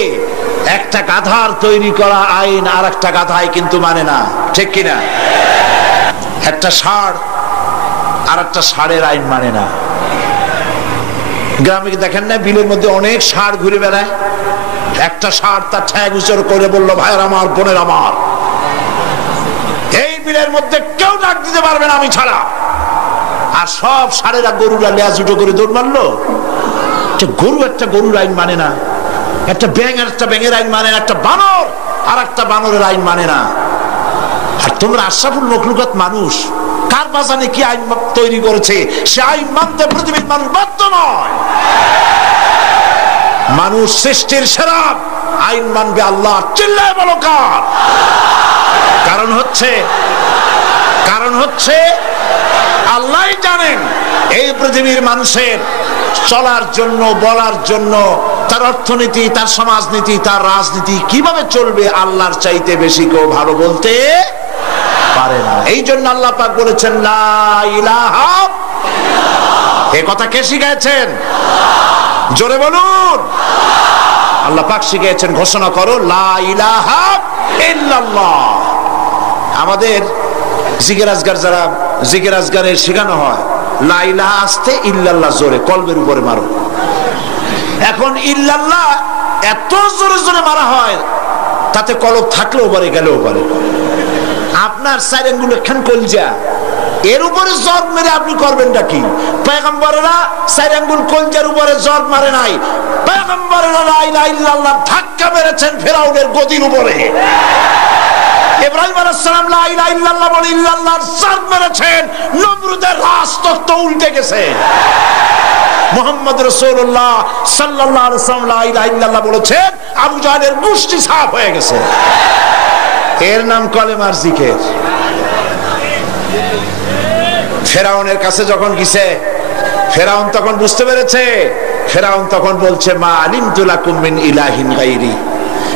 একটা গাধার তৈরি করা আইন আর একটা গাধাই কিন্তু মানে না, ঠিক কিনা? একটা ষাঁড় আর একটা ষাঁড়ের আইন মানে না। গ্রামে দেখেন না, বিলের মধ্যে অনেক ষাঁড় ঘুরে বেড়ায়। একটা ষাঁড় তার ঠ্যাং উঁচু করে বলল, ভাইয়ের আমার, বোনের আমার, এই বিলের মধ্যে কেউ ডাক দিতে পারবে না আমি ছাড়া। আর সব ষাঁড়েরা, গরুরা লেজ উঠো করে দৌড় মারলো। গরু একটা গরুর আইন মানে না, একটা ব্যাঙ আর একটা ব্যাঙের আইন মানে না, একটা বানর আর একটা বানরের আইন মানে না। আর তোমরা আশরাফুল মখলুকাত মানুষ, কার বাজানে কি আইন তৈরি করেছে সে আইন মানতে পৃথিবীর মানুষ বাধ্য নয়। মানুষ সৃষ্টির সেরা, আইন মানবে আল্লাহ। চিল্লায় বলো কার? কারণ হচ্ছে আল্লাহই জানেন এই পৃথিবীর মানুষের চলার জন্য, বলার জন্য, তার অর্থনীতি, তার সমাজনীতি, তার রাজনীতি কিভাবে চলবে আল্লাহর চাইতে বেশি কেউ ভালো বলতে পারে না। এই জন্য আল্লাহ পাক বলেছেন লা ইলাহা ইল্লাল্লাহ। এই কথা কে শিখাচ্ছেন? জোরে বলুন। আল্লাহ পাক শিখিয়েছেন, ঘোষণা করো লা ইলাহা ইল্লাল্লাহ। আমাদের জিকির আজগার, যারা জিকির আজগারে শেখানো হয়, লা ইলাহা আস্তে, ইল্লাল্লাহ জোরে, কলবের উপরে মারো। এখন ইল্লাল্লাহ এত জোরে জোরে মারা হয়, তাতে কলব থাকলেও পারে, গেলেও পারে। আপনার চার আঙ্গুল খান কলজা, এর উপরে জর মেরে আপনি করবেনটা কি? পয়গম্বরেরা চার আঙ্গুল কলজার উপরে জর মারে নাই, পয়গম্বরেরা লা ইলাহা ইল্লাল্লাহ ধাক্কা মেরেছেন ফেরাউনের গদির উপরে। ইব্রাহিম আলাইহিস সালাম লা ইলাহা ইল্লাল্লাহ বলে ইল্লাল্লাহর জর মেরেছেন, নমরুদের রাজতত্ত্ব উল্টে গেছে। মুহাম্মদ রাসূলুল্লাহ সাল্লাল্লাহু আলাইহি ওয়াসাল্লাম লা ইলাহা ইল্লাল্লাহ বলেছেন, আবু জাহেলের মুষ্টি সাফ হয়ে গেছে। এর নাম কলেমার জিকির। ফেরাউনের কাছে যখন গেছে, ফেরাউন তখন বুঝতে পেরেছে। ফেরাউন তখন বলছে, মা আলিমতু লাকুম মিন ইলাহিন গায়রি,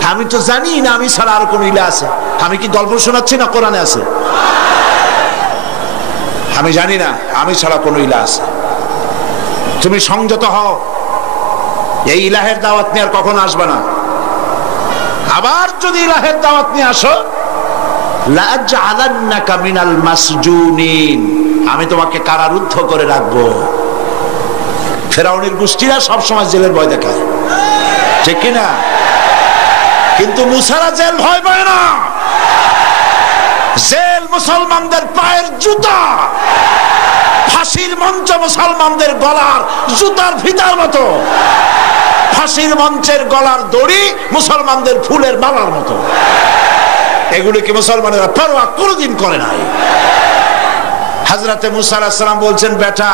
আমি তো জানি না আমি ছাড়া আর কোন ইলাহ আছে। আমি কি গল্প শোনাচ্ছি না কোরআনে আছে? আমি জানি না আমি ছাড়া কোন ইলাহ আছে। তুমি সংযত হও, এই ইলাহের দাওয়াত নিয়ে আর কখনো আসবে না। আবার যদি ইলাহের দাওয়াত নিয়ে আসো, লাআজআলান্নাকা মিনাল মাসজুনিন, আমি তোমাকে কারারুদ্ধ করে রাখবো। ফেরাউনের গোষ্ঠীরা সবসময় জেলের ভয় দেখায়, ঠিক কিনা? কিন্তু মুসারা জেল ভয় পায় না। জেল মুসলমানদের পায়ের জুতা, ফাঁসির মঞ্চ মুসলমানদের গলার জুতার ফিতার মতো, ফাঁসির মঞ্চের গলার দড়ি মুসলমানদের ফুলের মালার মতো। এগুলিকে মুসলমানেরা পরোয়া কোনোদিন করে নাই। হযরতে মুসা আলাইহিস সালাম বলছেন, বেটা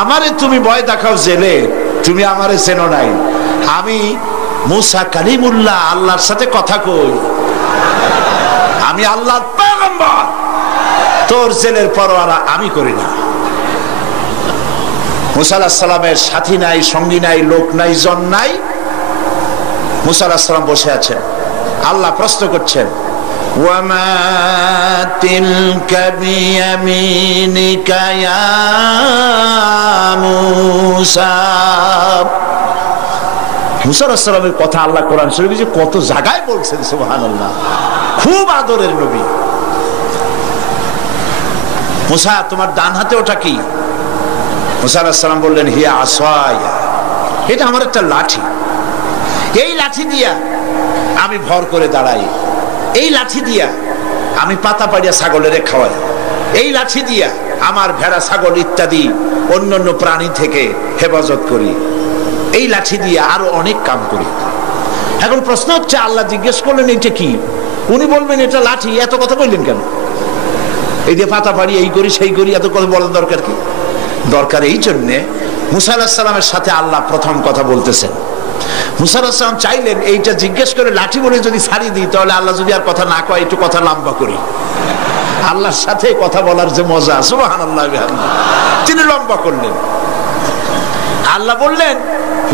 আমারে তুমি ভয় দেখাও জেলে, তুমি আমারে চেনো নাই। আমি মুসা কালিমুল্লাহ, আল্লাহর সাথে কথা কই, আমি আল্লাহর পয়গম্বর, তোর জেলের পরোয়া আমি করি না। মুসা আলাইহিস সালামের সাথী নাই, সঙ্গী নাই, লোক নাই, জন নাই। মুসা আলাইহিস সালাম বসে আছেন, আল্লাহ প্রশ্ন করছেন, ওয়ামা তিলকা বিয়ামিনিকা ইয়া মুসা। মুসা আলাইহিস সালামের কথা আল্লাহ কোরআন শরীফে কত জায়গায় বলছেন, সুবহানাল্লাহ। খুব আদরের নবী। মুসা তোমার ডান হাতে ওটা কি? মুসা আলাইহিস সালাম বললেন, হিয়া আসায়া, এটা আমার একটা লাঠি। এই লাঠি দিয়া আমি ভর করে দাঁড়াই, এই লাঠি দিয়া আমি পাতা পাড়িয়া ছাগলের খাওয়াই, এই লাঠি দিয়া আমার ভেড়া, ছাগল ইত্যাদি অন্যান্য প্রাণী থেকে হেফাজত করি, এই লাঠি দিয়ে আরো অনেক কাম করি। এখন প্রশ্ন হচ্ছে, আল্লাহ জিজ্ঞেস করলেন এটা কি? উনি বলবেন এটা লাঠি, এত কথা বললেন কেন? এই যে পাতা পাড়ি, এই করি সেই করি, এত কথা বলার দরকার কি? দরকার এই জন্যে মুসা আলাইহিস সালামের সাথে আল্লাহ প্রথম কথা বলতেছেন। মুসা আলাইহিস সালাম চাইলেন এইটা জিজ্ঞেস করে লাঠি বলে যদি ছাড়িয়ে দিই, তাহলে আল্লাহ যদি আর কথা না কয়, একটু কথা লম্বা করি। আল্লাহর সাথে কথা বলার যে মজা, সুবহানাল্লাহ, তিনি লম্বা করলেন। আল্লাহ বললেন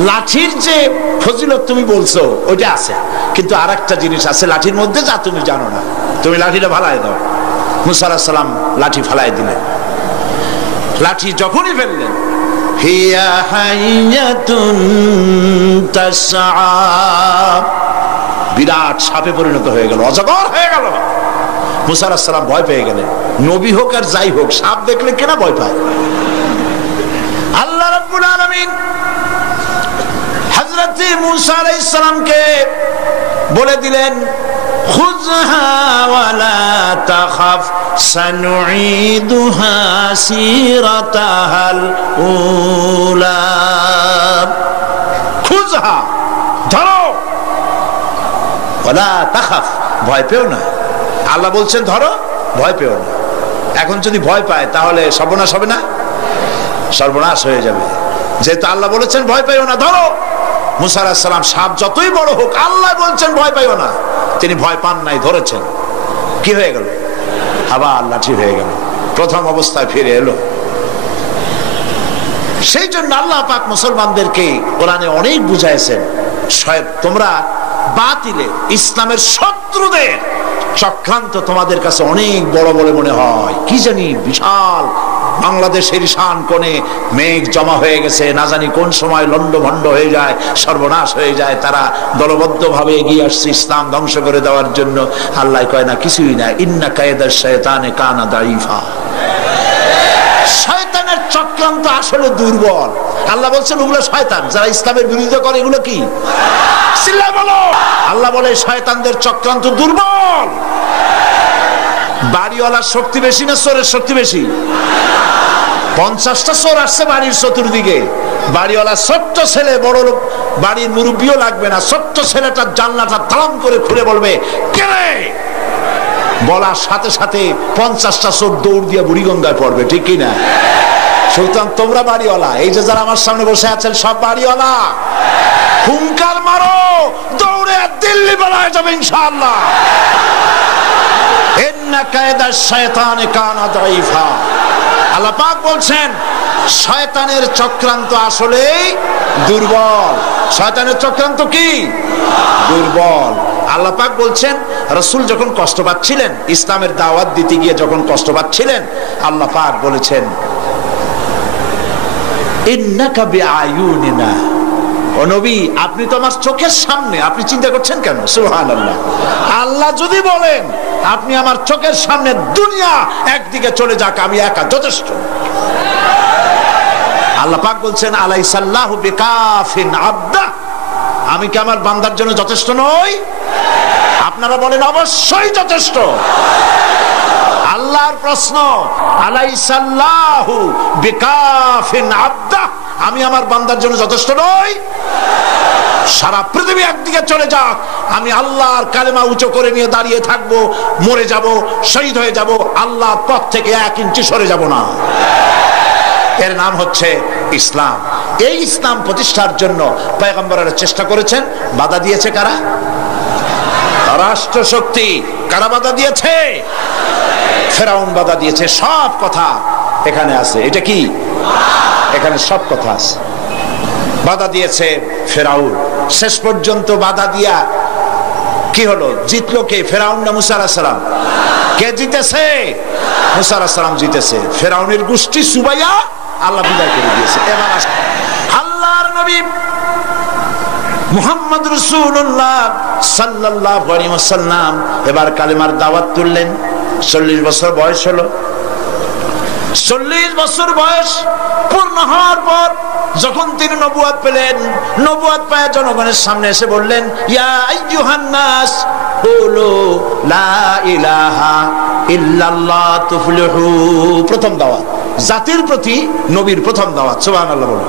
লাঠির যে ফজিলত তুমি বলছো ওইটা আছে, কিন্তু আর একটা জিনিস আছে লাঠির মধ্যে যা তুমি জানো না, তুমি লাঠিটা ফালাই দাও। মুসা আলাইহিস সালাম লাঠি ফালাই দিলেন। লাঠি যখনই ফেললেন, হিয়া হাইয়াতুন তাসআ, বিরাট সাপে পরিণত হয়ে গেল, অজগর হয়ে গেল। মুসা আলাইহিস সালাম ভয় পেয়ে গেলেন। নবী হোক আর যাই হোক, সাপ দেখলে কেনা ভয় পায়? আল্লাহ রাব্বুল আলামিন হযরত মুসা আলাইহিস সালামকে বলে দিলেন, খুযহা ওয়ালা তাখাফ সানুঈদুহা সিরাতাহাল উলা। খুযহা, ধরো, ওয়ালা তাখাফ, ভয় পেও না। আল্লাহ বলছেন ধরো, ভয় পেও না। এখন যদি ভয় পায় তাহলে সর্বনাশ হবে না? সর্বনাশ হয়ে যাবে। যেহেতু আল্লাহ বলেছেন ভয় পাইও না, ধরো। মুসা আলাইহিস সালাম সাপ যতই বড় হোক, আল্লাহ বলছেন ভয় পাইও না, তিনি ভয় পান নাই, ধরেছেন। কি হয়ে গেল? আবার লাঠি হয়ে গেল, প্রথম অবস্থায় ফিরে এলো। সেই জন্য আল্লাহ পাক মুসলমানদেরকে কোরআনে অনেক বুঝাইছেন, তোমরা বাতিলে ইসলামের শত্রুদের চক্রান্ত তোমাদের কাছে অনেক বড় বলে মনে হয়। কি জানি বিশাল বাংলাদেশের ঈশান কোণে মেঘ জমা হয়ে গেছে, না জানি কোন সময় লন্ডভন্ড হয়ে যায়, সর্বনাশ হয়ে যায়। তারা দলবদ্ধভাবে এগিয়ে আসছে ইসলাম ধ্বংস করে দেওয়ার জন্য। আল্লাহ কয় না, কিছুই না, ইন্না কায়দাশ শায়তানে কানা দাঈফা। শয়তানের চক্রান্ত আসলে দুর্বল। আল্লাহ বলছেন ওগুলো শয়তান, যারা ইসলামের বিরোধিতা করে এগুলো কি? চিল্লায় বলো। আল্লাহ বলে শয়তানদের চক্রান্ত দুর্বল। বাড়িওয়ালার শক্তি বেশি না চোরের শক্তি বেশি? 50টা চোর আসছে বাড়ির চতুর্দিকে, বাড়িওয়ালা ছোট্ট ছেলে, বড় লোক বাড়ির মুরব্বীও লাগবে না, ছোট্ট ছেলেটার জানলাটা ধাম করে খুলে বলবে কে রে, বলার সাথে সাথে 50টা চোর দৌড় দিয়ে বুড়িগঙ্গায় পড়বে, ঠিক কি না? সুতরাং তোমরা বাড়িওয়ালা, এই যে যারা আমার সামনে বসে আছেন সব বাড়িওয়ালা, হুঙ্কার মারো, দৌড়ে দিল্লি বেলায় যাবে ইনশাআল্লাহ। ইন্না কায়দাশ শায়তানে কানা দাঈফা। আল্লাহ পাক বলছেন শয়তানের চক্রান্ত আসলে দুর্বল। শয়তানের চক্রান্ত কি? দুর্বল। আল্লাহ পাক বলছেন রাসূল যখন কষ্ট পাচ্ছিলেন, ইসলামের দাওয়াত দিতে গিয়ে যখন কষ্ট পাচ্ছিলেন, আল্লাহ পাক বলেছেন ইন্নাকা বিআয়ুনিনা, ও নবী আপনি তো আমার চোখের সামনে, আপনি চিন্তা করছেন কেন? সুবহানাল্লাহ। আল্লাহ যদি বলেন আপনি আমার চোখের সামনে, দুনিয়া একদিকে চলে যাক, আমি একা যথেষ্ট। আল্লাহ পাক বলছেন আলাইসাল্লাহু বিকাফিন আবদা, আমি কি আমার বান্দার জন্য যথেষ্ট নই? আপনারা বলেন অবশ্যই যথেষ্ট। আল্লাহর প্রশ্ন, আলাইসাল্লাহু বিকাফিন আবদা, আমি আমার বান্দার জন্য যথেষ্ট নই? সারা পৃথিবী একদিকে চলে যাক, আমি আল্লাহর কালেমা উঁচু করে নিয়ে দাঁড়িয়ে থাকবো, মরে যাব, শহীদ হয়ে যাব, আল্লাহর পথ থেকে 1 ইঞ্চি সরে যাব না। এর নাম হচ্ছে ইসলাম। এই ইসলাম প্রতিষ্ঠার জন্য পয়গম্বররা চেষ্টা করেছেন। বাধা দিয়েছে কারা? রাষ্ট্র শক্তি। কারা বাধা দিয়েছে? ফেরাউন বাধা দিয়েছে। সব কথা এখানে আছে। এটা কি? এখানে সব কথা আছে। বাধা দিয়েছে ফেরাউন। শেষ পর্যন্ত বাধা দিয়া কি হলো? জিতলো কে? ফেরাউন না মুসা আলাইহিস সালাম? কে জিতেছে? মুসা আলাইহিস সালাম জিতেছে। ফেরাউনের গোষ্ঠী সুবাইয়া আল্লাহ বিদায় করে দিয়েছে। এবার আল্লাহর নবী মুহাম্মদ রাসূলুল্লাহ সাল্লাল্লাহু আলাইহি ওয়াসাল্লাম এবার কালেমার দাওয়াত তুললেন। 40 বছর বয়স হলো। 40 বছর বয়স পূর্ণ হওয়ার পর যখন তিনি নবুয়ত পেলেন, নবুয়ত পেয়ে জনগণের সামনে এসে বললেন, ইয়া আইয়ুহান নাস কুলু লা ইলাহা ইল্লাল্লাহ তুফলিহু। প্রথম দাওয়াত, জাতির প্রতি নবীর প্রথম দাওয়াত। সুবহানাল্লাহ বলুন।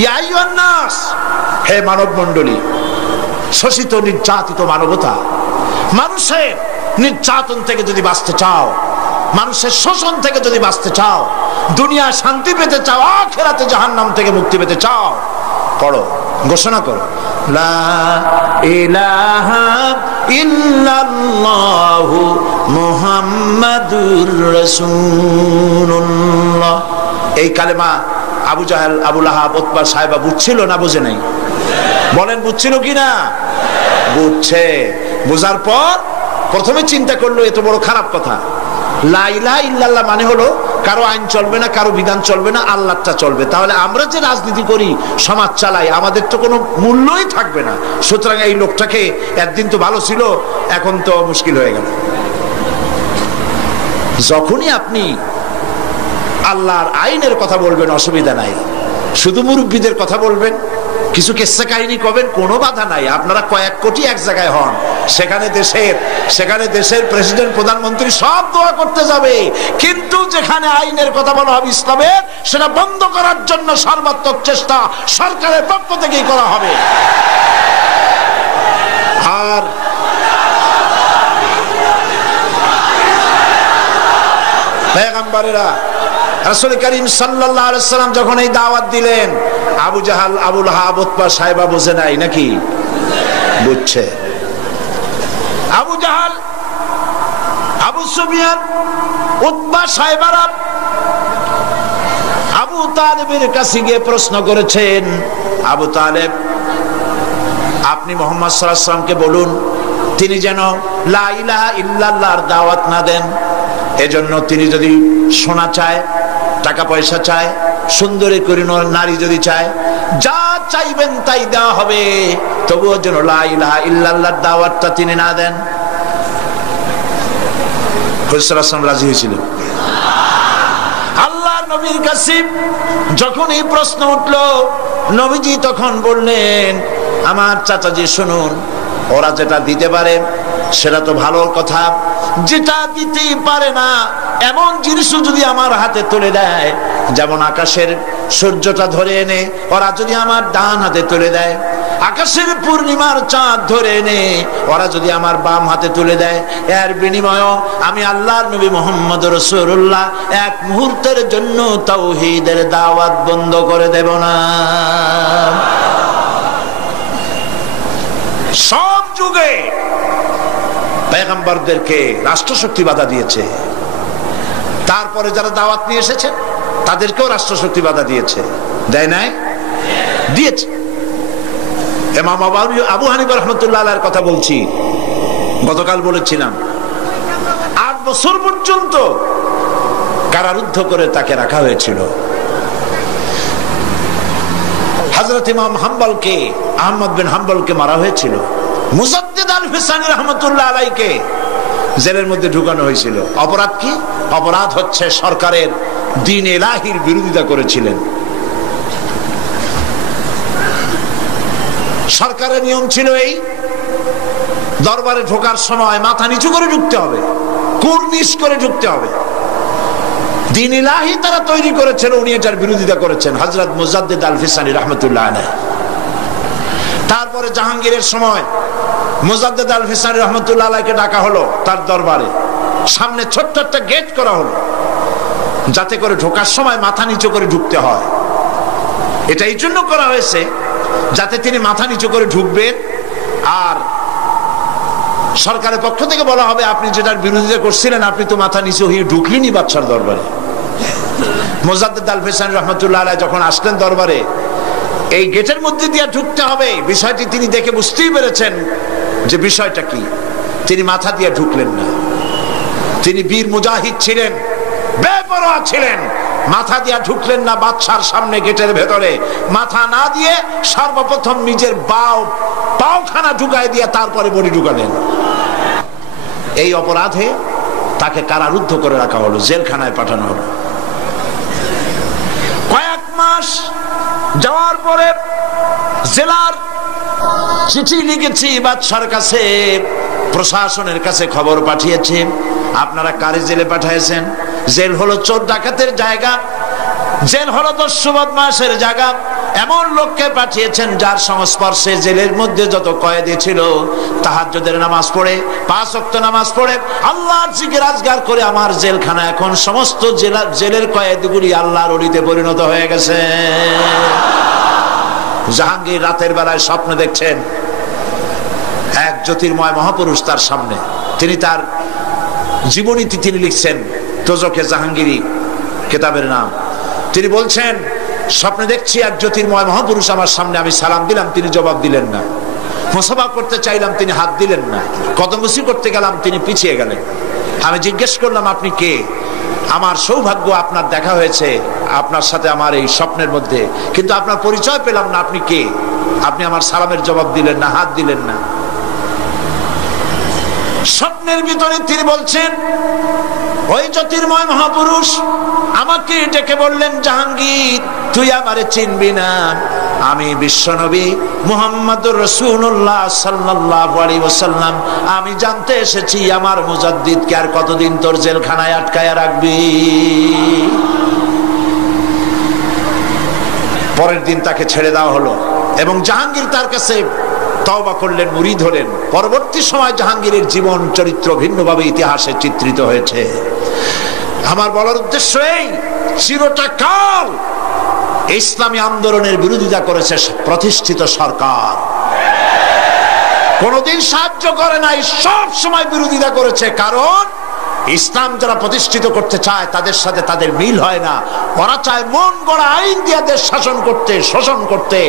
ইয়া আইয়ুহান নাস, হে মানব মণ্ডলী, শোষিত নির্যাতিত মানবতা, মানুষের নির্যাতন থেকে যদি বাঁচতে চাও মানুষের শোষণ থেকে যদি বাঁচতে চাও, দুনিয়া শান্তি পেতে চাও, আখিরাতে জাহান্নাম থেকে মুক্তি পেতে চাও, পড়ো, ঘোষণা করো লা ইলাহা ইল্লাল্লাহু মুহাম্মাদুর রাসূলুল্লাহ। এই কালেমা আবু জাহেল, আবু লাহাব, উতবা, সাইবা বুঝছিল না বুঝে নাই? বলেন বুঝছিল কিনা? বুঝছে। বুঝার পর প্রথমে চিন্তা করলো এত বড় খারাপ কথা। লা ইলাহা ইল্লাল্লাহ মানে হলো কারো আইন চলবে না, কারো বিধান চলবে না, আল্লাহটা চলবে। তাহলে আমরা যে রাজনীতি করি, সমাজ চালাই, আমাদের তো কোনো মূল্যই থাকবে না। সুতরাং এই লোকটাকে, একদিন তো ভালো ছিল, এখন তো মুশকিল হয়ে গেল। যখনই আপনি আল্লাহর আইনের কথা বলবেন অসুবিধা নাই, শুধু মুরব্বীদের কথা বলবেন, কিছু কিস্সা কাহিনী করবেন, কোনো বাধা নাই। আপনারা কয়েক কোটি এক জায়গায় হন, সেখানে দেশের প্রেসিডেন্ট, প্রধানমন্ত্রী সব দোয়া করতে যাবে, কিন্তু যেখানে আইনের কথা বলা হবে ইসলামের, সেটা বন্ধ করার জন্য সর্বাত্মক চেষ্টা সরকারের পক্ষ থেকেই করা হবে। আর পয়গম্বরেরা, রাসূল করিম সাল্লাল্লাহু আলাইহি সাল্লাম যখন এই দাওয়াত দিলেন, আবু জাহাল, আবু লাহাব, উতবা, সাইবা বুঝে নাই নাকি? বুঝছে। আবু জাহাল, আবু সুফিয়ান, উতবা, সাইবারা আবু তালেবের কাছে গিয়ে প্রশ্ন করেছেন, আবু তালেব, আপনি মুহাম্মদ সাল্লাল্লাহু আলাইহি ওয়াসাল্লামকে বলুন তিনি যেন লা ইলাহা ইল্লাল্লাহর দাওয়াত না দেন। এজন্য তিনি যদি সোনা চায়, টাকা পয়সা চায়, সুন্দরী করে নারী যদি চায়, যা চাইবেন তাই দেওয়া হবে, তবুও যেন লা ইলাহা ইল্লাল্লাহর দাওয়াতটা তিনি না দেন। রাসূল সাল্লাল্লাহু আলাইহি ওয়াসাল্লাম রাজি হয়েছিলেন। আল্লাহর নবীর কাছে যখন এই প্রশ্ন উঠলো, নবীজি তখন বললেন, আমার চাচাজি শুনুন, ওরা যেটা দিতে পারে সেটা তো ভালো কথা, যেটা দিতেই পারে না এমন জিনিসও যদি আমার হাতে তুলে দেয়, যেমন আকাশের সূর্যটা ধরে এনে ওরা যদি আমার ডান হাতে তুলে দেয়, আকাশের পূর্ণিমার চাঁদ ধরে এনে ওরা যদি আমার বাম হাতে তুলে দেয়, এর বিনিময়ে আমি আল্লাহর নবী মুহাম্মদ রাসূলুল্লাহ এক মুহূর্তের জন্য তাওহীদের দাওয়াত বন্ধ করে দেব না। সব যুগে পয়গম্বরদেরকে রাষ্ট্রশক্তি বাধা দিয়েছে, তারপরে যারা দাওয়াত নিয়ে এসেছে তাদেরকেও রাষ্ট্রশক্তি বাধা দিয়েছে, দেয় নাই? দিয়েছে। ইমাম আবু হানিফা রাহমাতুল্লাহ আলাইহির কথা বলছি, গতকাল বলেছিলাম 8 বছর পর্যন্ত কারারুদ্ধ করে তাকে রাখা হয়েছিল। হযরত ইমাম হাম্বলকে, আহমদ বিন হাম্বলকে মারা হয়েছিল। মুজাদ্দিদ আল ফিসানি রাহমাতুল্লাহ আলাইহিকে জেলের মধ্যে ঢুকানো হয়েছিল। অপরাধ কি? অপরাধ হচ্ছে সরকারের দ্বীন ইলাহির বিরোধিতা করেছিলেন। সরকারের নিয়ম ছিল এই, দরবারে ঢোকার সময় মাথা নিচু করে ঢুকতে হবে, কুর্নিশ করে ঢুকতে হবে। দ্বীন ইলাহি তারা তৈরি করেছেন, উনি এটার বিরোধিতা করেছেন, হযরত মুজাদ্দিদ আল ফিসানি রাহমাতুল্লাহ আলাইহি। তারপরে জাহাঙ্গীরের সময় মুজাদ্দিদ আল ফিসানি রাহমাতুল্লাহ আলাইহিকে ডাকা হলো তার দরবারে, সামনে ছোট্ট একটা গেট করা হলো, যাতে করে ঢোকার সময় মাথা নিচু করে ঢুকতে হয়। এটা এই জন্য করা হয়েছে যাতে তিনি মাথা নিচু করে ঢুকবেন, আর সরকারের পক্ষ থেকে বলা হবে আপনি যেটার বিরোধিতা করছিলেন আপনি তো মাথা নিচু হয়ে ঢুকলেনই বাদশার দরবারে। মুজাদ্দিদ আল ফিসানি রাহমাতুল্লাহ আলাইহি যখন আসলেন দরবারে, এই গেটের মধ্যে দিয়ে ঢুকতে হবে বিষয়টি তিনি দেখে বুঝতেই পেরেছেন যে বিষয়টা কি। তিনি মাথা দিয়ে ঢুকলেন না। তিনি বীর মুজাহিদ ছিলেন, বেপরোয়া ছিলেন, মাথা দিয়ে ঢুকলেন না বাদশার সামনে গেটের ভেতরে। মাথা না দিয়ে সর্বপ্রথম নিজের পাওখানা ঢুকায় দিয়ে তারপরে বডি ঢুকালেন। এই অপরাধে তাকে কারারুদ্ধ করে রাখা হলো, জেলখানায় পাঠানো হলো। কয়েক মাস যাওয়ার পরে জেলার চিঠি লিখেছি বাদশার কাছে, প্রশাসনের কাছে খবর পাঠিয়েছে, আপনারা কারে জেলে পাঠিয়েছেন? জেল হলো চোর ডাকাতের জায়গা, জেল হলো দস্যু বদমাশের জায়গা। এমন লোককে পাঠিয়েছেন যার সংস্পর্শে জেলের মধ্যে যত কয়েদি ছিল তাহাজ্জুদের নামাজ পড়ে, 5 ওয়াক্ত নামাজ পড়ে, আল্লাহর জিকির আজগার করে আমার জেলখানা এখন সমস্ত জেলের কয়েদিগুলি আল্লাহর ওলিতে পরিণত হয়ে গেছে। জাহাঙ্গীর রাতের বেলায় স্বপ্ন দেখছেন এক জ্যোতির্ময় মহাপুরুষ তার সামনে। তিনি তার জীবনীতি তিনি লিখছেন, তোজকে জাহাঙ্গীরি কিতাবের নাম। তিনি বলছেন, স্বপ্নে দেখছি এক জ্যোতির্ময় মহাপুরুষ আমার সামনে, আমি সালাম দিলাম, তিনি জবাব দিলেন না। মুসাফা করতে চাইলাম, তিনি হাত দিলেন না। কদমবুসি করতে গেলাম, তিনি পিছিয়ে গেলেন। আমি জিজ্ঞেস করলাম, আপনি কে? আমার সৌভাগ্য আপনার দেখা হয়েছে আপনার সাথে আমার এই স্বপ্নের মধ্যে, কিন্তু আপনার পরিচয় পেলাম না, আপনি কে? আপনি আমার সালামের জবাব দিলেন না, হাত দিলেন না। স্বপ্নের ভিতরে তিনি বলছেন, ওই জ্যোতির্ময় মহাপুরুষ আমাকে ডেকে বললেন, জাহাঙ্গীর তুই আমারে চিনবি না, আমি বিশ্বনবী মুহাম্মদুর রাসূলুল্লাহ সাল্লাল্লাহু আলাইহি ওয়াসাল্লাম। আমি জানতে এসেছি আমার মুজাদ্দিদকে আর কতদিন তোর জেলখানায় আটকায়া রাখবি। পরের দিন তাকে ছেড়ে দেওয়া হলো এবং জাহাঙ্গীর তার কাছে তওবা করলেন, মুরিদ হলেন। পরবর্তী সময় জাহাঙ্গীরের জীবন চরিত্র ভিন্নভাবে ইতিহাসে চিত্রিত হয়েছে। আমার বলার উদ্দেশ্য এই, চিরটা কাল ইসলামী আন্দোলনের বিরোধিতা করেছে প্রতিষ্ঠিত সরকার, কোনদিন সাহায্য করে নাই, সব সময় বিরোধিতা করেছে। কারণ ইসলাম যারা প্রতিষ্ঠিত করতে চায় তাদের সাথে তাদের মিল হয় না। ওরা চায় মন গড়া আইন দিয়ে দেশ শাসন করতে, শোষণ করতে,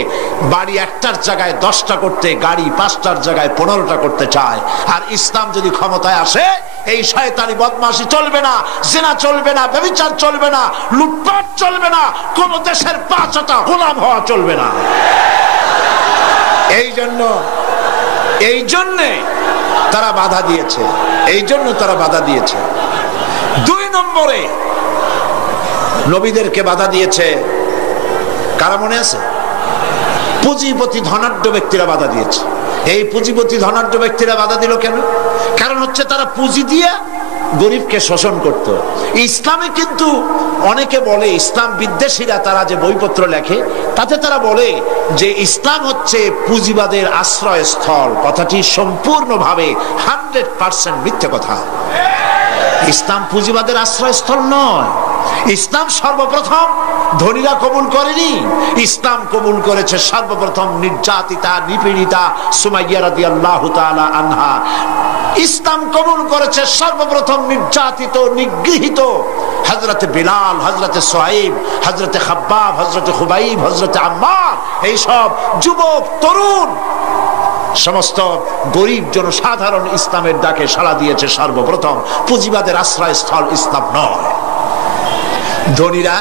বাড়ি 1টার জায়গায় 10টা করতে, গাড়ি 5টার জায়গায় 15টা করতে চায়। আর ইসলাম যদি ক্ষমতায় আসে, এই শয়তানি বদমাশি চলবে না, জিনা চলবে না, ব্যভিচার চলবে না, লুটপাট চলবে না, কোন দেশের 5টা গোলাম হওয়া চলবে না। এই জন্যে তারা বাধা দিয়েছে, এই জন্য তারা বাধা দিয়েছে। 2 নম্বরে নবীদেরকে বাধা দিয়েছে কারা মনে আছে? পুঁজিপতি ধনাঢ্য ব্যক্তিরা বাধা দিয়েছে। এই পুঁজিপতি ধনাঢ্য ব্যক্তিরা বাধা দিল কেন? কারণ হচ্ছে তারা পুঁজি দিয়ে গরিবকে শোষণ করত। ইসলামে কিন্তু অনেকে বলে, ইসলাম বিদ্বেষীরা তারা যে বইপত্র লেখে তাতে তারা বলে যে ইসলাম হচ্ছে পুঁজিবাদের আশ্রয়স্থল। কথাটি সম্পূর্ণভাবে 100% মিথ্যে কথা। ইসলাম পুঁজিবাদের আশ্রয়স্থল নয়। ইসলাম সর্বপ্রথম ধনীরা কবুল করেনি, ইসলাম কবুল করেছে সর্বপ্রথম নির্যাতিতা, নিপীড়িতা সুমাইয়া রাদিয়াল্লাহু তাআলা আনহা। ইসলাম কবুল করেছে সর্বপ্রথম নির্যাতিত, নিগৃহীত হযরতে বিলাল, হযরতে সুহাইব, হযরতে খাব্বাব, হযরতে খুবাইব, হযরতে আম্মার, এই সব যুবক তরুণ সমস্ত গরিব জনসাধারণ ইসলামের ডাকে সাড়া দিয়েছে সর্বপ্রথম। পুঁজিবাদের আশ্রয়স্থল ইসলাম নয়। ধনীরা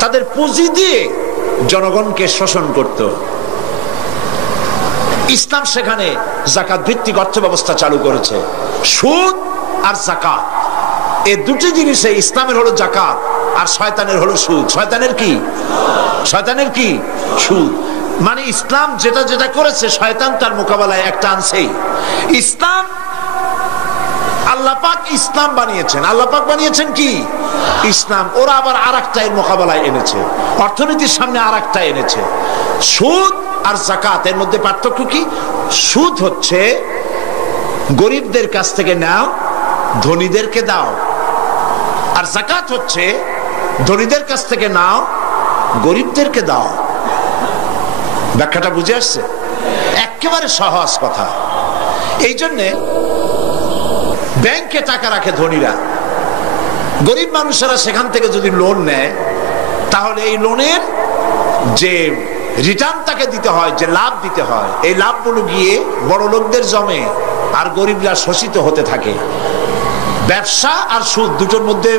তাদের পুঁজি দিয়ে জনগণকে শোষণ করত। ইসলাম সেখানে যাকাত ভিত্তিক অর্থ ব্যবস্থা চালু করেছে। সুদ আর যাকাত, এই দুটি জিনিসে ইসলামের হলো যাকাত আর শয়তানের হলো সুদ। শয়তানের কি? শয়তানের কি? সুদ। মানে ইসলাম যেটা যেটা করেছে শয়তান তার মোকাবেলায় একটা আনছেই। ইসলাম আল্লাহ পাক ইসলাম বানিয়েছেন। আল্লাহ পাক বানিয়েছেন কি? ইসলাম। ওরা আবার আরেকটা এর মোকাবেলায় এনেছে, অর্থনীতির সামনে আরেকটা এনেছে। সুদ আর যাকাত, এর মধ্যে পার্থক্য কি? সুদ হচ্ছে গরিবদের কাছ থেকে নাও, ধনীদেরকে দাও। আর যাকাত হচ্ছে ধনীদের কাছ থেকে নাও, গরিবদেরকে দাও। ব্যাখ্যাটা বুঝে আসছে? একেবারে সহজ কথা। এই জন্যে ব্যাংকে টাকা রাখে ধনীরা, গরিব মানুষেরা সেখান থেকে যদি লোন নেয় তাহলে এই লোনের যে রিটার্ন তাকে দিতে হয়, যে লাভ দিতে হয়, এই লাভগুলো গিয়ে বড় লোকদের জমে আর গরিবরা শোষিত হতে থাকে। ব্যবসা আর সুদ দুটোর মধ্যে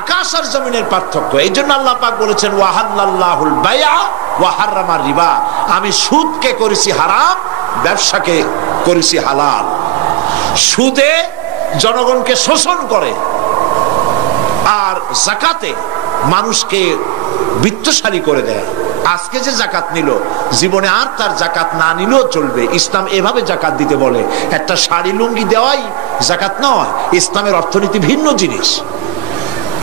আকাশ আর জমিনের পার্থক্য। এই জন্য আল্লাহ পাক বলেছেন ওয়াহাল্লাল্লাহুল বাইআ ওয়া হারামার রিবা। আমি সুদকে করেছি হারাম, ব্যবসাকে করেছি হালাল। সুদে জনগণকে শোষণ করে আর যাকাতে মানুষকে বিত্তশালী করে দেয়। আজকে যে যাকাত নিল, জীবনে আর তার যাকাত না নিলেও চলবে। ইসলাম এভাবে যাকাত দিতে বলে। একটা শাড়ি লুঙ্গি দেওয়াই যাকাত নয়। ইসলামের অর্থনীতি ভিন্ন জিনিস।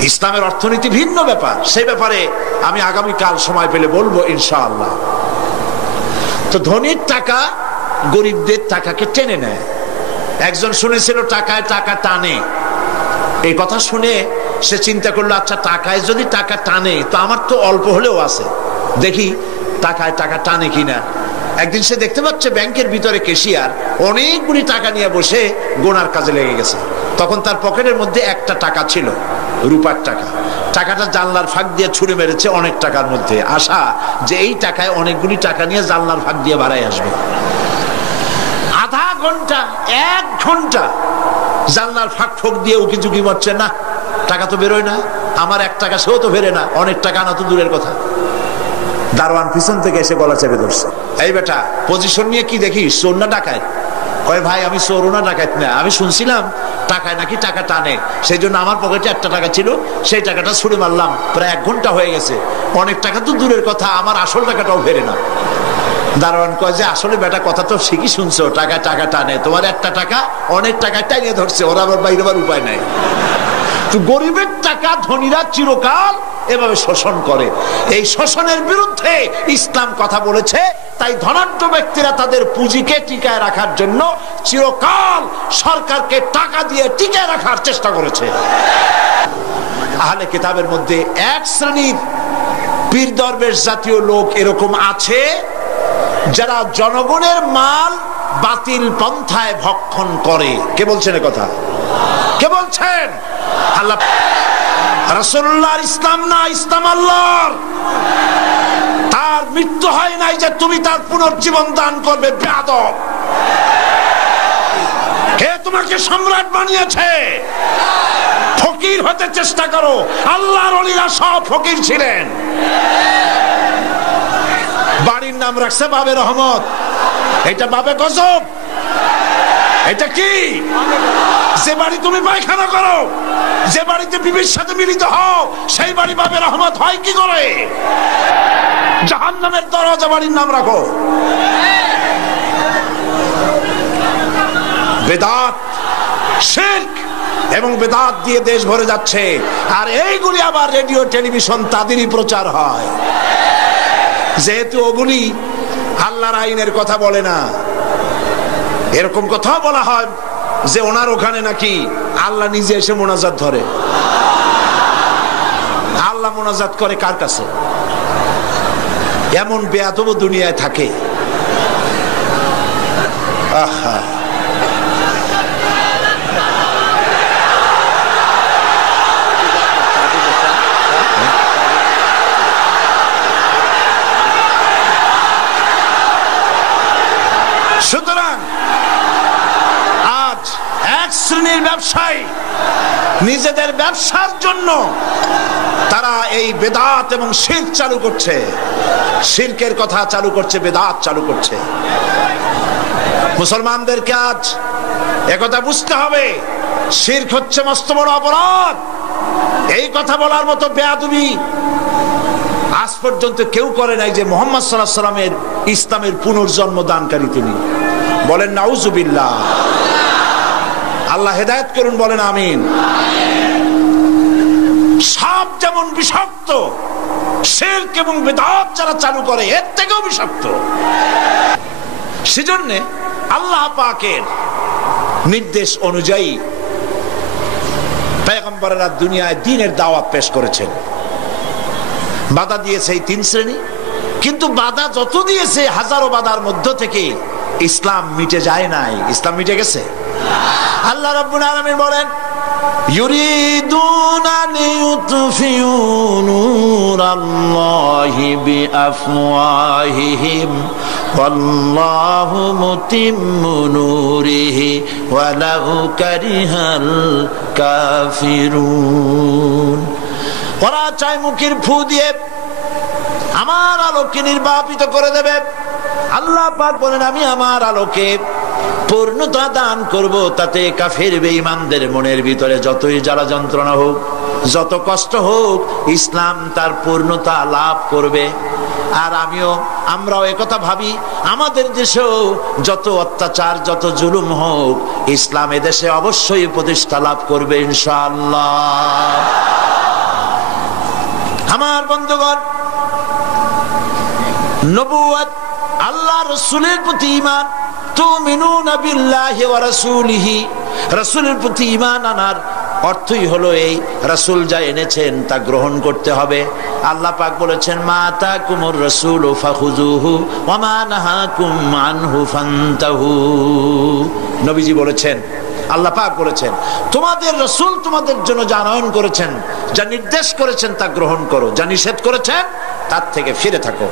ইসলামের অর্থনীতি ভিন্ন ব্যাপার, সেই ব্যাপারে আমি আগামীকাল সময় পেলে বলবো ইনশাআল্লাহ। তো ধনীর টাকা গরিবদের টাকাকে টেনে নেয়। একজন শুনেছিল টাকায় টাকা টানে, এই কথা শুনে সে চিন্তা করলো, আচ্ছা টাকায় যদি টাকা টানে তো আমার তো অল্প হলেও আছে, দেখি টাকায় টাকা টানে কিনা। একদিন সে দেখতে পাচ্ছে ব্যাংকের ভিতরে ক্যাশিয়ার অনেকগুলি টাকা নিয়ে বসে গোনার কাজে লেগে গেছে। তখন তার পকেটের মধ্যে একটা টাকা ছিল, রূপার টাকা। টাকাটা জানলার ফাঁক দিয়ে ছুঁড়ে মেরেছে অনেক টাকার মধ্যে, আশা যে এই টাকায় অনেকগুলি টাকা নিয়ে জানলার ফাঁক দিয়ে বাড়াই আসবে। আধা ঘন্টা 1 ঘন্টা জানলার ফাঁক ফোক দিয়ে উকি ঝুঁকি মারছে, না টাকা তো বেরোয় না, আমার 1 টাকা সেও তো বেরে না, অনেক টাকা আনা তো দূরের কথা। দারোয়ান পিছন থেকে এসে গলা চেপে ধরছে, এই বেটা পজিশন নিয়ে কি দেখিস, চোর না ডাকাত? কয় ভাই আমি চোর না ডাকাত না, আমি শুনছিলাম টাকায় নাকি টাকা টানে, সেই জন্য আমার পকেটে 1টা টাকা ছিল, সেই টাকাটা ছুড়ে মারলাম, প্রায় 1 ঘন্টা হয়ে গেছে, অনেক টাকা তো দূরের কথা, আমার আসল টাকাটাও ফেরে না। দারোয়ান কয় যে আসলে বেটা কথা তো ঠিকই শুনছো, টাকা টাকা টানে, তোমার 1টা টাকা অনেক টাকা টাইনিয়ে ধরছে, ওরা আবার বাইরে উপায় নাই। তো গরিবের টাকা ধনীরা চিরকাল এভাবে শোষণ করে, এই শোষণের বিরুদ্ধে ইসলাম কথা বলেছে। তাই ধনাঢ্য ব্যক্তিরা তাদের পুঁজিকে টিকায় রাখার জন্য চিরকাল সরকারকে টাকা দিয়ে টিকায় রাখার চেষ্টা করেছে। আহলে কিতাবের মধ্যে 1 শ্রেণীর পীর দরবেশ জাতীয় লোক এরকম আছে যারা জনগণের মাল বাতিল পন্থায় ভক্ষণ করে। কে বলছেন কথা? কে বলছেন? আল্লাহ। রাসূলুল্লাহর ইসলাম না, ইসলাম আল্লাহর। তার মৃত্যু হয় নাই যে তুমি তার পুনর্জীবন দান করবে, বেয়াদব। কে তোমাকে সম্রাট বানিয়েছে? ফকির হতে চেষ্টা করো, আল্লাহর ওলিরা সব ফকির ছিলেন। বাড়ির নাম রাখছে বাবে রহমত, এটা বাবে গজব। এটা কি? যে বাড়ি তুমি পায়খানা করো, যে বাড়িতে বিবির সাথে মিলিত হও, সেই বাড়ি বাবে রহমত হয় কি করে? জাহান্নামের দরজা বাড়ির নাম রাখো। বেদাত, শিরক এবং বেদাত দিয়ে দেশ ভরে যাচ্ছে, আর এইগুলি আবার রেডিও টেলিভিশন তাদেরই প্রচার হয়। যেহেতু ওগুলি আল্লাহর আইনের কথা বলে না, এরকম কথা বলা হয় যে ওনার ওখানে নাকি আল্লাহ নিজে এসে মোনাজাত ধরে। আল্লাহ মোনাজাত করে কার কাছে? এমন বেয়াদব দুনিয়ায় থাকে। আহা, সুতরাং আজ 1 শ্রেণীর ব্যবসায়ী নিজেদের ব্যবসার জন্য তারা এই বেদাত এবং শিরক চালু করছে, শিরকের কথা চালু করছে, বেদাত চালু করছে। মুসলমানদেরকে আজ একথা বুঝতে হবে, শিরক হচ্ছে মস্ত বড় অপরাধ। এই কথা বলার মতো বেয়াদবি আজ পর্যন্ত কেউ করে নাই যে মুহাম্মদ সাল্লাল্লাহু আলাইহি ওয়াসাল্লামের ইসলামের পুনর্জন্ম দানকারী তিনি। বলেন নাউজুবিল্লাহ। আল্লাহ হেদায়েত করুন, বলেন আমিন। সাপ যেমন বিষাক্ত, শিরক এবং বিদআত যারা চালু করে এর থেকেও বিষাক্ত। সেজন্য আল্লাহ পাকের নির্দেশ অনুযায়ী পয়গম্বররা দুনিয়ায় দ্বীনের দাওয়াত পেশ করেছেন। বাধা দিয়েছে এই 3 শ্রেণী, কিন্তু বাধা যত দিয়েছে হাজারো বাধার মধ্য থেকে ইসলাম মিটে যায় নাই। ইসলাম মিটে গেছে। আল্লাহ রাব্বুল আলামিন বলেন, ইউরিদুনা লিইউতফিউ নূরাল্লাহি বিআফওয়াহিহিম ওয়াল্লাহু মুতিম্মু নূরিহি ওয়ালাউ কারিহাল কাফিরুন। ওরা চায় মুখের ফু দিয়ে আমার আলোকে নির্বাপিত করে দেবে। আল্লাহ পাক বলেন, আমি আমার আলোকে পূর্ণতা দান করব, তাতে কাফের বেঈমানদের মনের ভিতরে যতই জ্বালা যন্ত্রণা হোক, যত কষ্ট হোক, ইসলাম তার পূর্ণতা লাভ করবে। আর আমরাও একথা ভাবি, আমাদের দেশেও যত অত্যাচার, যত জুলুম হোক, ইসলাম এদেশে অবশ্যই প্রতিষ্ঠা লাভ করবে ইনশাআল্লাহ। আমার বন্ধুগণ, নবুয়ত, আল্লাহ রাসূলের প্রতি ঈমান, তুমিনুনা বিল্লাহি ওয়া রাসূলিহি, রাসূলের প্রতি ঈমান আনার অর্থই হলো এই, রাসূল যা এনেছেন তা গ্রহণ করতে হবে। আল্লাহ পাক বলেছেন, মা আতাকুমুর রাসূলু ফাখুযুহু ওয়া মা নাহাকুম আনহু ফান্তাহু। নবীজি বলেছেন, আল্লাহ পাক বলেছেন, তোমাদের রাসূল তোমাদের জন্য যা আনয়ন করেছেন, যা নির্দেশ করেছেন তা গ্রহণ করো, যা নিষেধ করেছেন তার থেকে ফিরে থাকো।